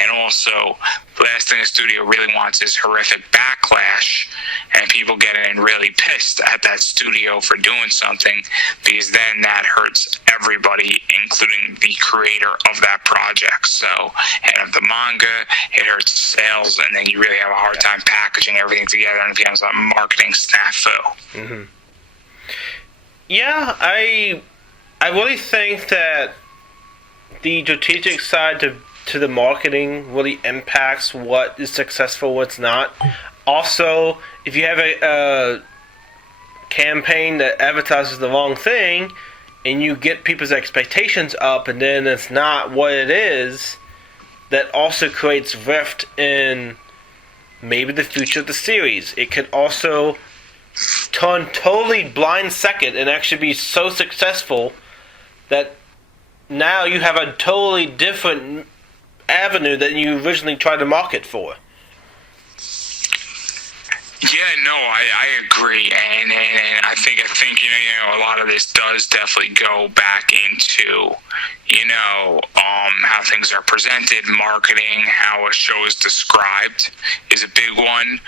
And also, the last thing a studio really wants is horrific backlash and people getting really pissed at that studio for doing something, because then that hurts everybody, including the creator of that project. So, and of the manga, it hurts sales, and then you really have a hard time packaging everything together, and it becomes a marketing snafu. Mm-hmm. Yeah, I really think that the strategic side to the marketing really impacts what is successful, what's not. Also, if you have a campaign that advertises the wrong thing, and you get people's expectations up, and then it's not what it is, that also creates rift in maybe the future of the series. It could also turn totally blind second and actually be so successful that now you have a totally different avenue that you originally tried to market for. Yeah, no, I agree, and I think you know a lot of this does definitely go back into how things are presented, marketing, how a show is described is a big one.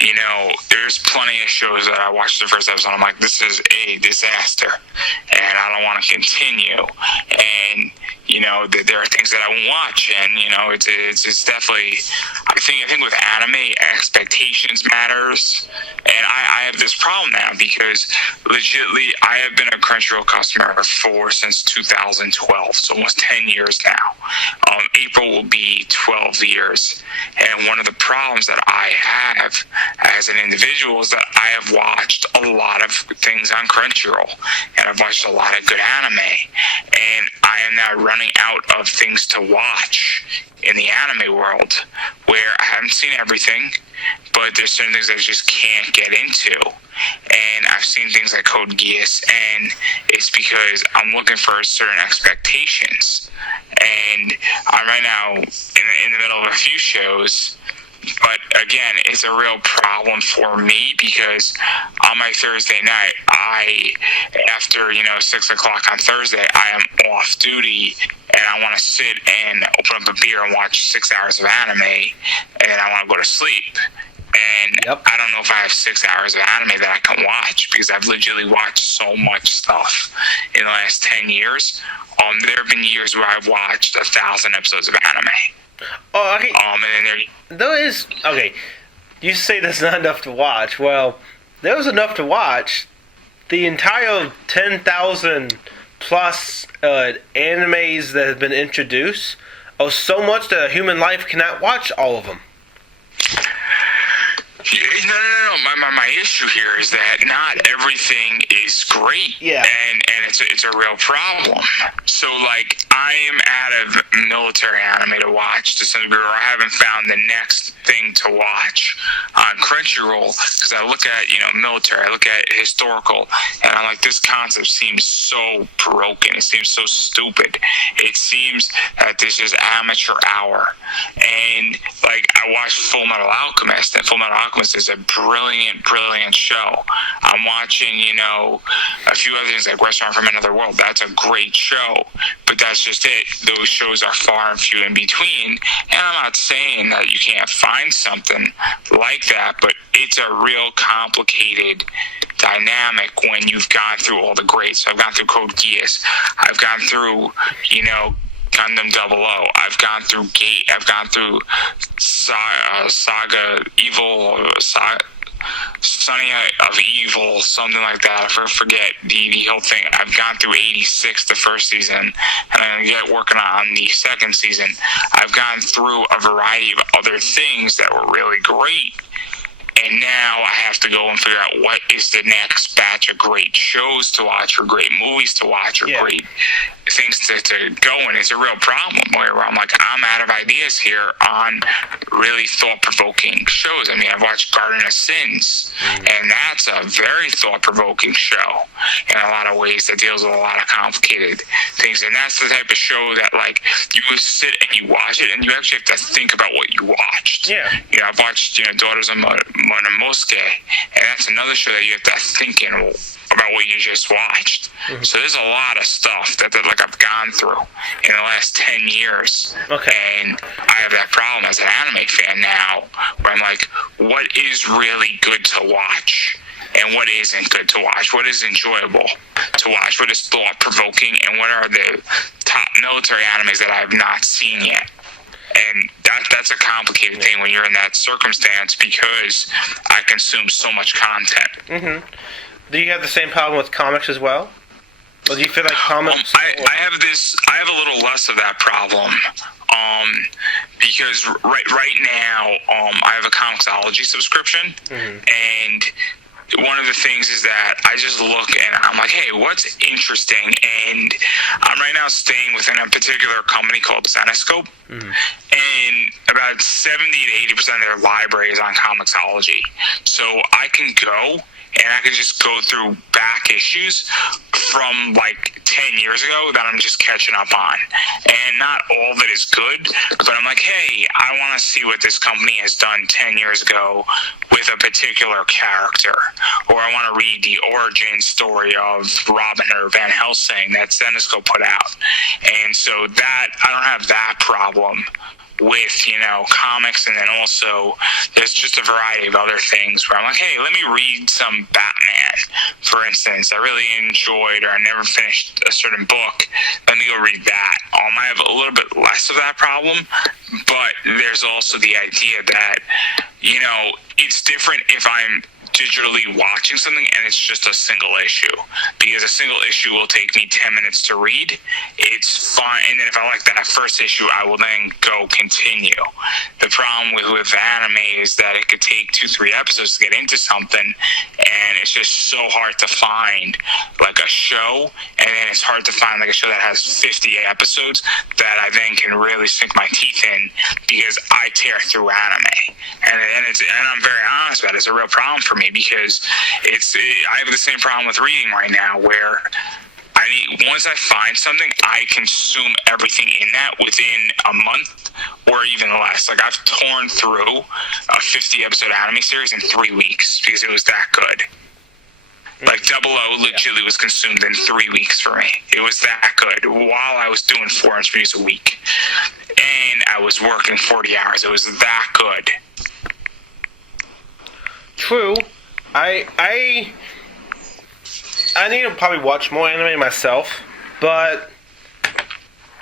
You know, there's plenty of shows that I watched the first episode, I'm like, this is a disaster, and I don't want to continue. And, you know, there are things that I won't watch, and, you know, it's definitely, I think with anime, expectations matters. And I have this problem now because, legitimately, I have been a Crunchyroll customer since 2012, so almost 10 years now. April will be 12 years. And one of the problems that I have as an individual is that I have watched a lot of things on Crunchyroll, and I've watched a lot of good anime, and I am now running out of things to watch in the anime world, where I haven't seen everything, but there's certain things I just can't get into. And I've seen things like Code Geass, and it's because I'm looking for certain expectations. And I'm right now in the middle of a few shows, but again, it's a real problem for me because on my Thursday night, after 6 o'clock on Thursday, I am off duty, and I want to sit and open up a beer and watch 6 hours of anime, and then I want to go to sleep. And yep. I don't know if I have 6 hours of anime that I can watch because I've literally watched so much stuff in the last 10 years. There have been years where I've watched 1,000 episodes of anime. Oh, okay. And then okay. You say there's not enough to watch. Well, there was enough to watch. The entire 10,000 plus animes that have been introduced are so much that a human life cannot watch all of them. No. My issue here is that not everything is great. Yeah. And it's a real problem. So, like, I am out of military anime to watch to some degree, or I haven't found the next thing to watch on Crunchyroll, because I look at, military, I look at historical, and I'm like, this concept seems so broken. It seems so stupid. It seems that this is amateur hour. And, like, I watched Full Metal Alchemist, and Full Metal Alchemist is a brilliant show. I'm watching, a few other things like Restaurant from Another World. That's a great show, but that's just it. Those shows are far and few in between, and I'm not saying that you can't find something like that, but it's a real complicated dynamic when you've gone through all the greats. So I've gone through Code Geass. I've gone through, Gundam 00. I've gone through Gate. I've gone through Saga Evil, Sonny of Evil, something like that. I forget the whole thing. I've gone through 86, the first season, and I'm going to get working on the second season. I've gone through a variety of other things that were really great. And now I have to go and figure out what is the next batch of great shows to watch, or great movies to watch, or great things to go. And it's a real problem where I'm like, I'm out of ideas here on really thought-provoking shows. I mean, I've watched Garden of Sins, and that's a very thought-provoking show in a lot of ways that deals with a lot of complicated things. And that's the type of show that, like, you sit and you watch it, and you actually have to think about what you watched. Yeah. I've watched, Daughters of Mononosuke, and that's another show that you have to think about what you just watched. So there's a lot of stuff that I've gone through in the last 10 years. Okay. And I have that problem as an anime fan now, where I'm like, what is really good to watch? And what isn't good to watch? What is enjoyable to watch? What is thought-provoking? And what are the top military animes that I have not seen yet? And that's a complicated thing when you're in that circumstance, because I consume so much content. Do you have the same problem with comics as well? Or do you feel like comics... I have a little less of that problem. Because right now, I have a Comixology subscription, and one of the things is that I just look and I'm like, hey, what's interesting? And I'm right now staying within a particular company called Zenescope, and about 70 to 80% of their library is on Comixology. So I can go and I could just go through back issues from like 10 years ago that I'm just catching up on. And not all of it is good, but I'm like, hey, I want to see what this company has done 10 years ago with a particular character. Or I want to read the origin story of Robin or Van Helsing that Zenescope put out. And so that, I don't have that problem with, comics. And then also there's just a variety of other things where I'm like, hey, let me read some Batman, for instance. I really enjoyed, or I never finished a certain book. Let me go read that. I have a little bit less of that problem, but there's also the idea that, it's different if I'm digitally watching something and it's just a single issue, because a single issue will take me 10 minutes to read. It's fine, and then if I like that first issue, I will then go continue. The problem with anime is that it could take 2-3 episodes to get into something, and it's just so hard to find like a show, and then it's hard to find like a show that has 50 episodes that I then can really sink my teeth in, because I tear through anime, and I'm very honest about it. It's a real problem for me, because I have the same problem with reading right now, where once I find something, I consume everything in that within a month or even less. Like, I've torn through a 50-episode anime series in 3 weeks because it was that good. Like, 00 legitimately was consumed in 3 weeks for me. It was that good while I was doing 4 interviews a week. And I was working 40 hours. It was that good. True. I need to probably watch more anime myself, but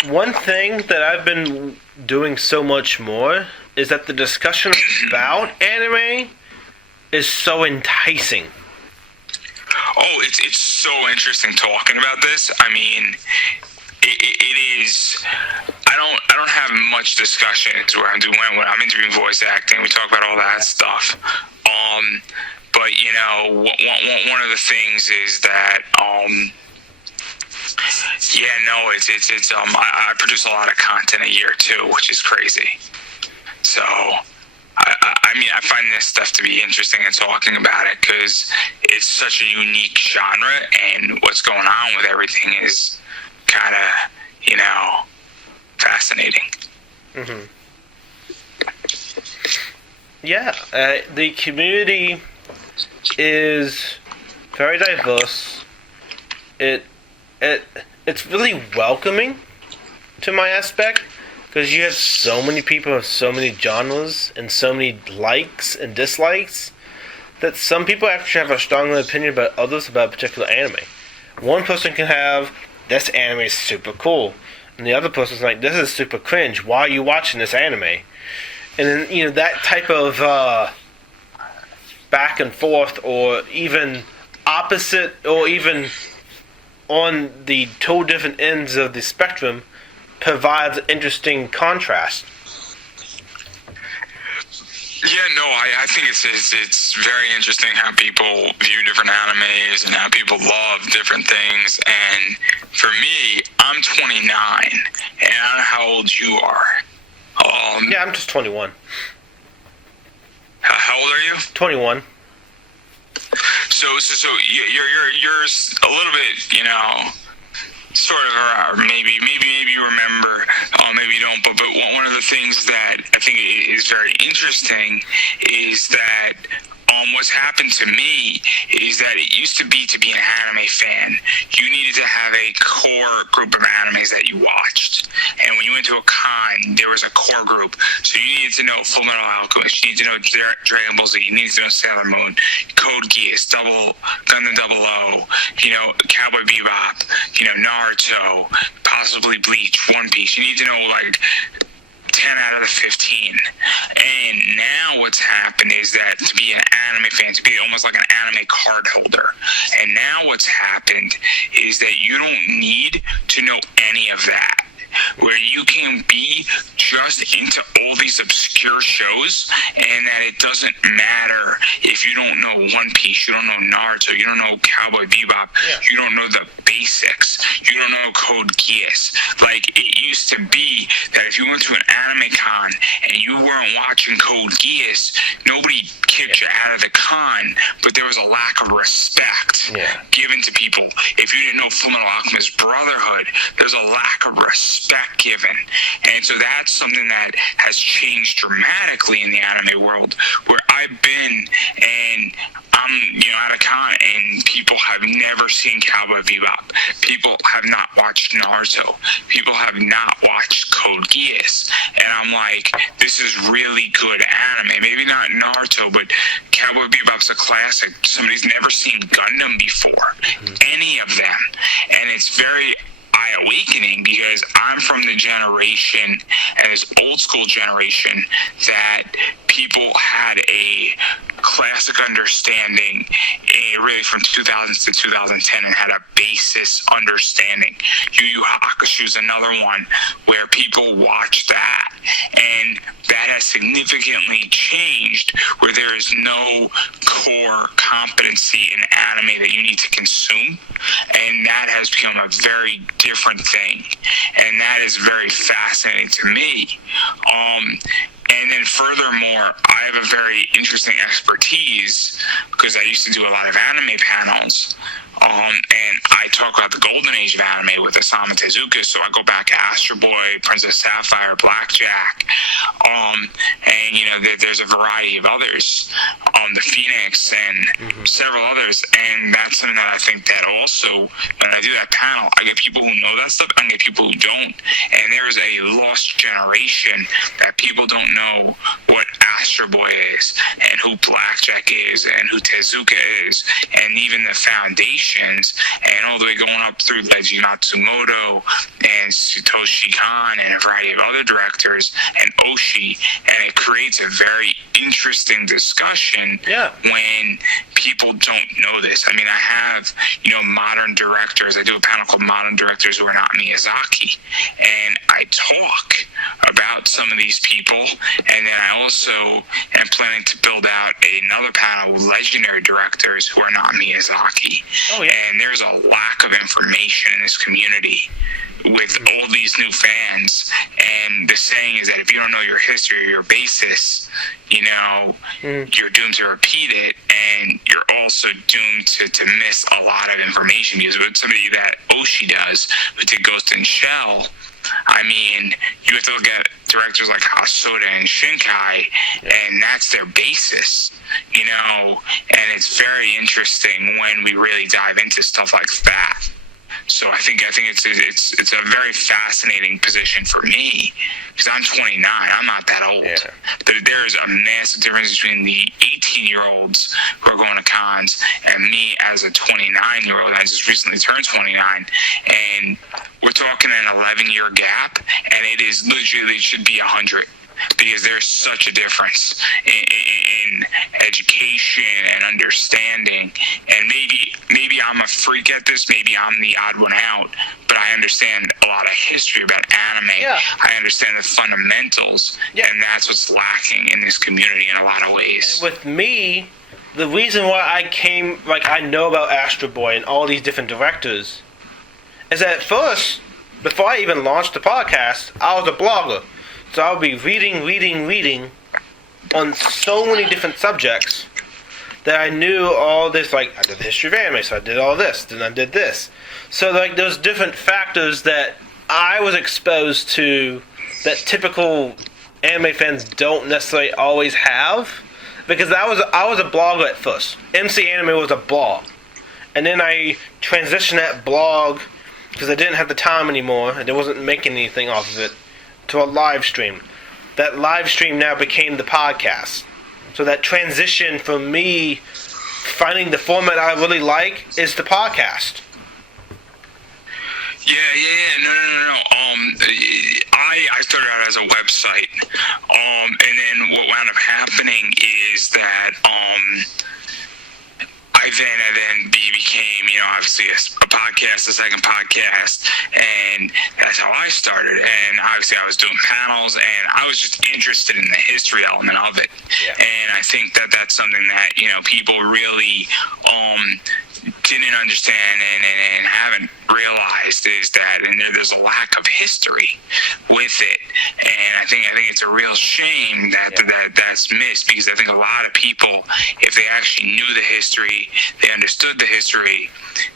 one thing that I've been doing so much more is that the discussion about anime is so enticing. Oh, it's so interesting talking about this. I mean, it is. I don't have much discussions where I'm interviewing voice acting. We talk about all that stuff. But you know, one of the things is that I produce a lot of content a year too, which is crazy. So I mean, I find this stuff to be interesting and talking about it because it's such a unique genre, and what's going on with everything is kind of, you know, fascinating. Mm-hmm. Yeah, the community is very diverse. It's really welcoming to my aspect because you have so many people of so many genres and so many likes and dislikes that some people actually have a strong opinion about others about a particular anime. One person can have, this anime is super cool, and the other person's like, this is super cringe, why are you watching this anime? And then, you know, that type of back and forth, or even opposite, or even on the two different ends of the spectrum, provides interesting contrast. Yeah, no, I think it's very interesting how people view different animes and how people love different things. And for me, I'm 29, and I don't know how old you are. Yeah, I'm just 21. How old are you? 21. So you're a little bit, you know, sort of, maybe you remember, maybe you don't, but one of the things that I think is very interesting is that what's happened to me is that it used to be an anime fan, you needed to have a core group of animes that you watched. And when you went to a con, there was a core group. So you needed to know Fullmetal Alchemist, you needed to know Dragon Ball Z, you needed to know Sailor Moon, Code Geass, Gundam 00, you know, Cowboy Bebop, you know, Naruto, possibly Bleach, One Piece. You need to know like 10 out of the 15. And now what's happened is that to be an anime fan, to be almost like an anime card holder. And now what's happened is that you don't need to know any of that. Where you can be just into all these obscure shows, and that it doesn't matter if you don't know One Piece, you don't know Naruto, you don't know Cowboy Bebop, you don't know the basics, you don't know Code Geass. Like, it used to be that if you went to an anime con and you weren't watching Code Geass, nobody kicked you out of the con, but there was a lack of respect given to people. If you didn't know Fullmetal Alchemist Brotherhood, there's a lack of respect given. And so that's something that has changed dramatically in the anime world, where I've been and I'm, you know, at a con and people have never seen Cowboy Bebop. People have not watched Naruto. People have not watched Code Geass. And I'm like, this is really good anime. Maybe not Naruto, but Cowboy Bebop's a classic. Somebody's never seen Gundam before. Any of them. And it's very eye-awakening because I'm from the generation, and this old school generation, that people had a classic understanding, really from 2000s to 2010, and had a basis understanding. Yu Yu Hakusho is another one where people watch that, and that has significantly changed, where there is no core competency in anime that you need to consume, and that has become a very different thing, and that is very fascinating to me. And then furthermore, I have a very interesting expertise because I used to do a lot of anime panels. And I talk about the golden age of anime with Osamu Tezuka, so I go back to Astro Boy, Princess Sapphire, Blackjack, and you know, there's a variety of others, the Phoenix and several others, and that's something that I think that also, when I do that panel, I get people who know that stuff, I get people who don't, and there's a lost generation that people don't know what Astro Boy is, and who Blackjack is, and who Tezuka is, and even the foundation, and all the way going up through Leiji Matsumoto and Satoshi Kon and a variety of other directors and Oshii, and it creates a very interesting discussion when people don't know this. I mean, I have, modern directors. I do a panel called Modern Directors Who Are Not Miyazaki, and I talk about some of these people, and then I also am planning to build out another panel with legendary directors who are not Miyazaki. Oh, yeah. And there's a lack of information in this community with all these new fans, and the saying is that if you don't know your history or your basis, you're doomed to repeat it, and you're also doomed to miss a lot of information, because with somebody that Oshii does, who did Ghost in Shell, I mean, you have to look at directors like Hosoda and Shinkai, and that's their basis, and it's very interesting when we really dive into stuff like that. So I think it's a very fascinating position for me, because I'm 29. I'm not that old. Yeah. But there's a massive difference between the 18-year-olds who are going to cons and me as a 29-year-old. And I just recently turned 29, and we're talking an 11-year gap, and it is literally should be 100. Because there's such a difference in education and understanding, and maybe I'm a freak at this, maybe I'm the odd one out, but I understand a lot of history about anime. Yeah. I understand the fundamentals, and that's what's lacking in this community in a lot of ways. And with me, the reason why I know about Astro Boy and all these different directors is that at first, before I even launched the podcast, I was a blogger. So I'll be reading on so many different subjects that I knew all this, I did the history of anime, so I did all this, then I did this. So, those different factors that I was exposed to that typical anime fans don't necessarily always have, because I was a blogger at first. MC Anime was a blog. And then I transitioned that blog, because I didn't have the time anymore, and I wasn't making anything off of it, to a live stream. That live stream now became the podcast. So that transition from me finding the format I really like is the podcast. No. I started out as a website, and then what wound up happening is that I then became, obviously a podcast, a second podcast, and that's how I started. And obviously I was doing panels, and I was just interested in the history element of it. Yeah. And I think that that's something that, people really didn't understand and haven't realized is that, and there's a lack of history with it. And I think it's a real shame that's missed, because I think a lot of people, if they actually knew the history, they understood the history,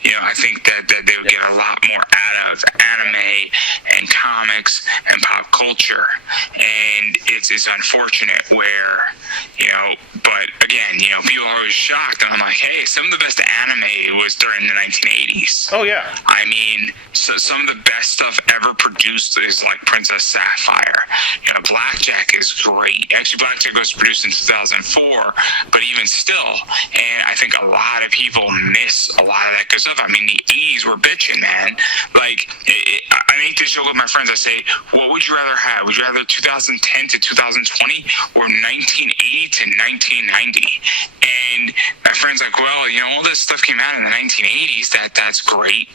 I think that they would get a lot more out of anime and comics and pop culture. And it's unfortunate where, but again, people are always shocked, and I'm like, hey, some of the best anime was during the 1980s. Oh, yeah. I mean, so some of the best stuff ever produced is like Princess Sapphire. Blackjack is great. Actually, Blackjack was produced in 2004, but even still, and I think a lot of people miss a lot of that good stuff. I mean, the 80s were bitching, man. I make this joke with my friends. I say, what would you rather have? Would you rather 2010 to 2020 or 1980 to 1990? And my friend's like, well, all this stuff came out in the 1980s. That's great.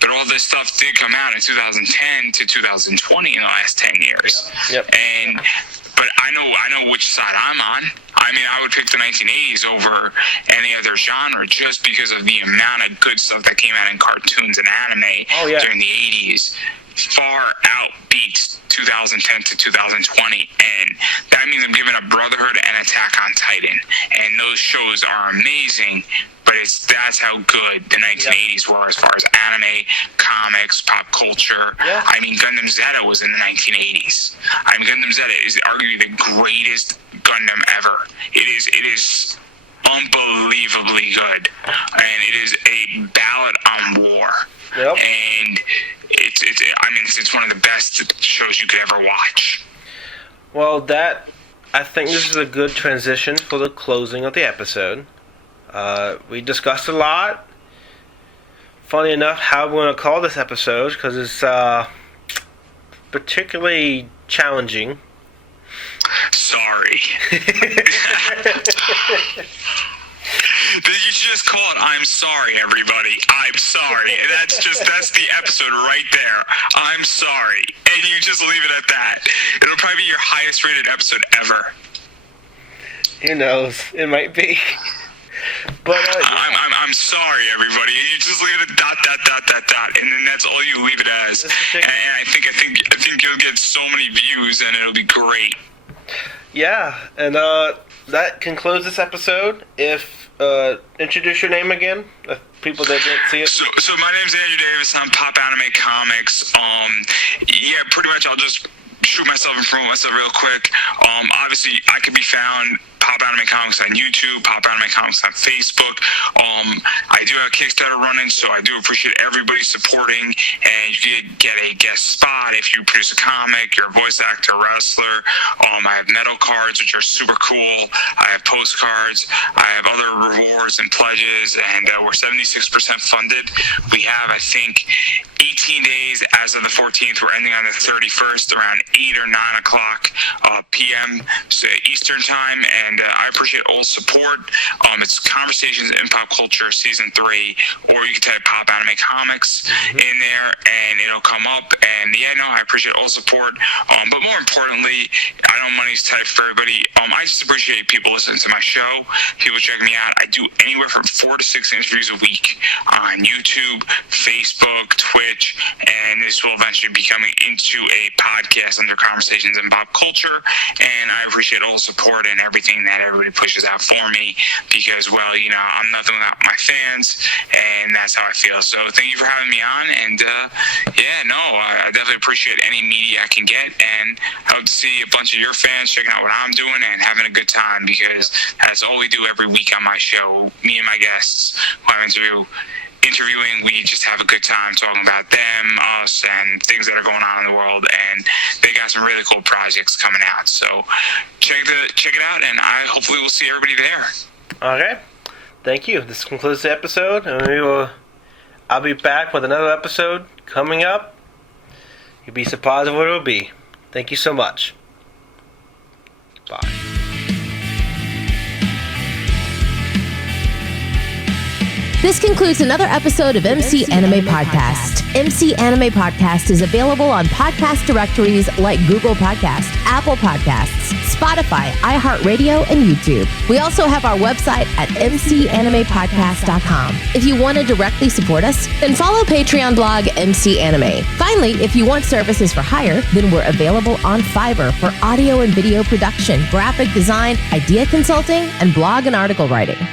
But all this stuff did come out in 2010 to 2020 in the last 10 years. Yep. But I know which side I'm on. I mean, I would pick the 1980s over any other genre just because of the amount of good stuff that came out in cartoons and anime during the 80s. Far outbeats 2010 to 2020, and that means I'm giving a Brotherhood and Attack on Titan, and those shows are amazing, but that's how good the 1980s were as far as anime, comics, pop culture. Yeah. I mean, Gundam Zeta was in the 1980s. I mean, Gundam Zeta is arguably the greatest Gundam ever. It is unbelievably good, and it is a ballad on war. Yep. And it's one of the best shows you could ever watch. Well, I think this is a good transition for the closing of the episode. We discussed a lot. funny enough, how I'm going to call this episode, because it's particularly challenging. Sorry. You should just call it "I'm sorry, everybody. I'm sorry." That's the episode right there. I'm sorry, and you just leave it at that. It'll probably be your highest rated episode ever. Who knows? It might be. But I'm sorry, everybody. You just leave it at ... and then that's all you leave it as. And I think you'll get so many views, and it'll be great. Yeah, and that concludes this episode. If introduce your name again, if people that didn't see it. So my name's Andrew Davis. I'm Pop Anime Comics. Yeah, pretty much. I'll just shoot myself and promote myself real quick. Obviously, I can be found Pop Anime Comics on YouTube, Pop Anime Comics on Facebook. I do have Kickstarter running, so I do appreciate everybody supporting, and you can get a guest spot if you produce a comic, you're a voice actor, wrestler. I have metal cards, which are super cool. I have postcards. I have other rewards and pledges, and we're 76% funded. We have, I think, 18 days as of the 14th. We're ending on the 31st, around 8 or 9 o'clock p.m. So Eastern time, and I appreciate all support. It's Conversations in Pop Culture Season 3, or you can type Pop Anime Comics in there, and it'll come up. And yeah, no, I appreciate all support. But more importantly, I know money's tight for everybody. I just appreciate people listening to my show, people checking me out. I do anywhere from 4 to 6 interviews a week on YouTube, Facebook, Twitch, and this will eventually be coming into a podcast under Conversations in Pop Culture. And I appreciate all the support and everything that everybody pushes out for me, because, well, you know, I'm nothing without my fans, and that's how I feel. So thank you for having me on, and I definitely appreciate any media I can get, and I hope to see a bunch of your fans checking out what I'm doing and having a good time, because that's all we do every week on my show. Me and my guests who I'm interviewing, we just have a good time talking about them, us, and things that are going on in the world, and they got some really cool projects coming out. So check it out, and I hopefully will see everybody there. Okay, thank you. This concludes the episode, and I'll be back with another episode coming up. You'll be surprised what it'll be. Thank you so much. Bye. This concludes another episode of MC Anime Podcast. MC Anime Podcast is available on podcast directories like Google Podcasts, Apple Podcasts, Spotify, iHeartRadio, and YouTube. We also have our website at mcanimepodcast.com. If you want to directly support us, then follow Patreon blog MC Anime. Finally, if you want services for hire, then we're available on Fiverr for audio and video production, graphic design, idea consulting, and blog and article writing.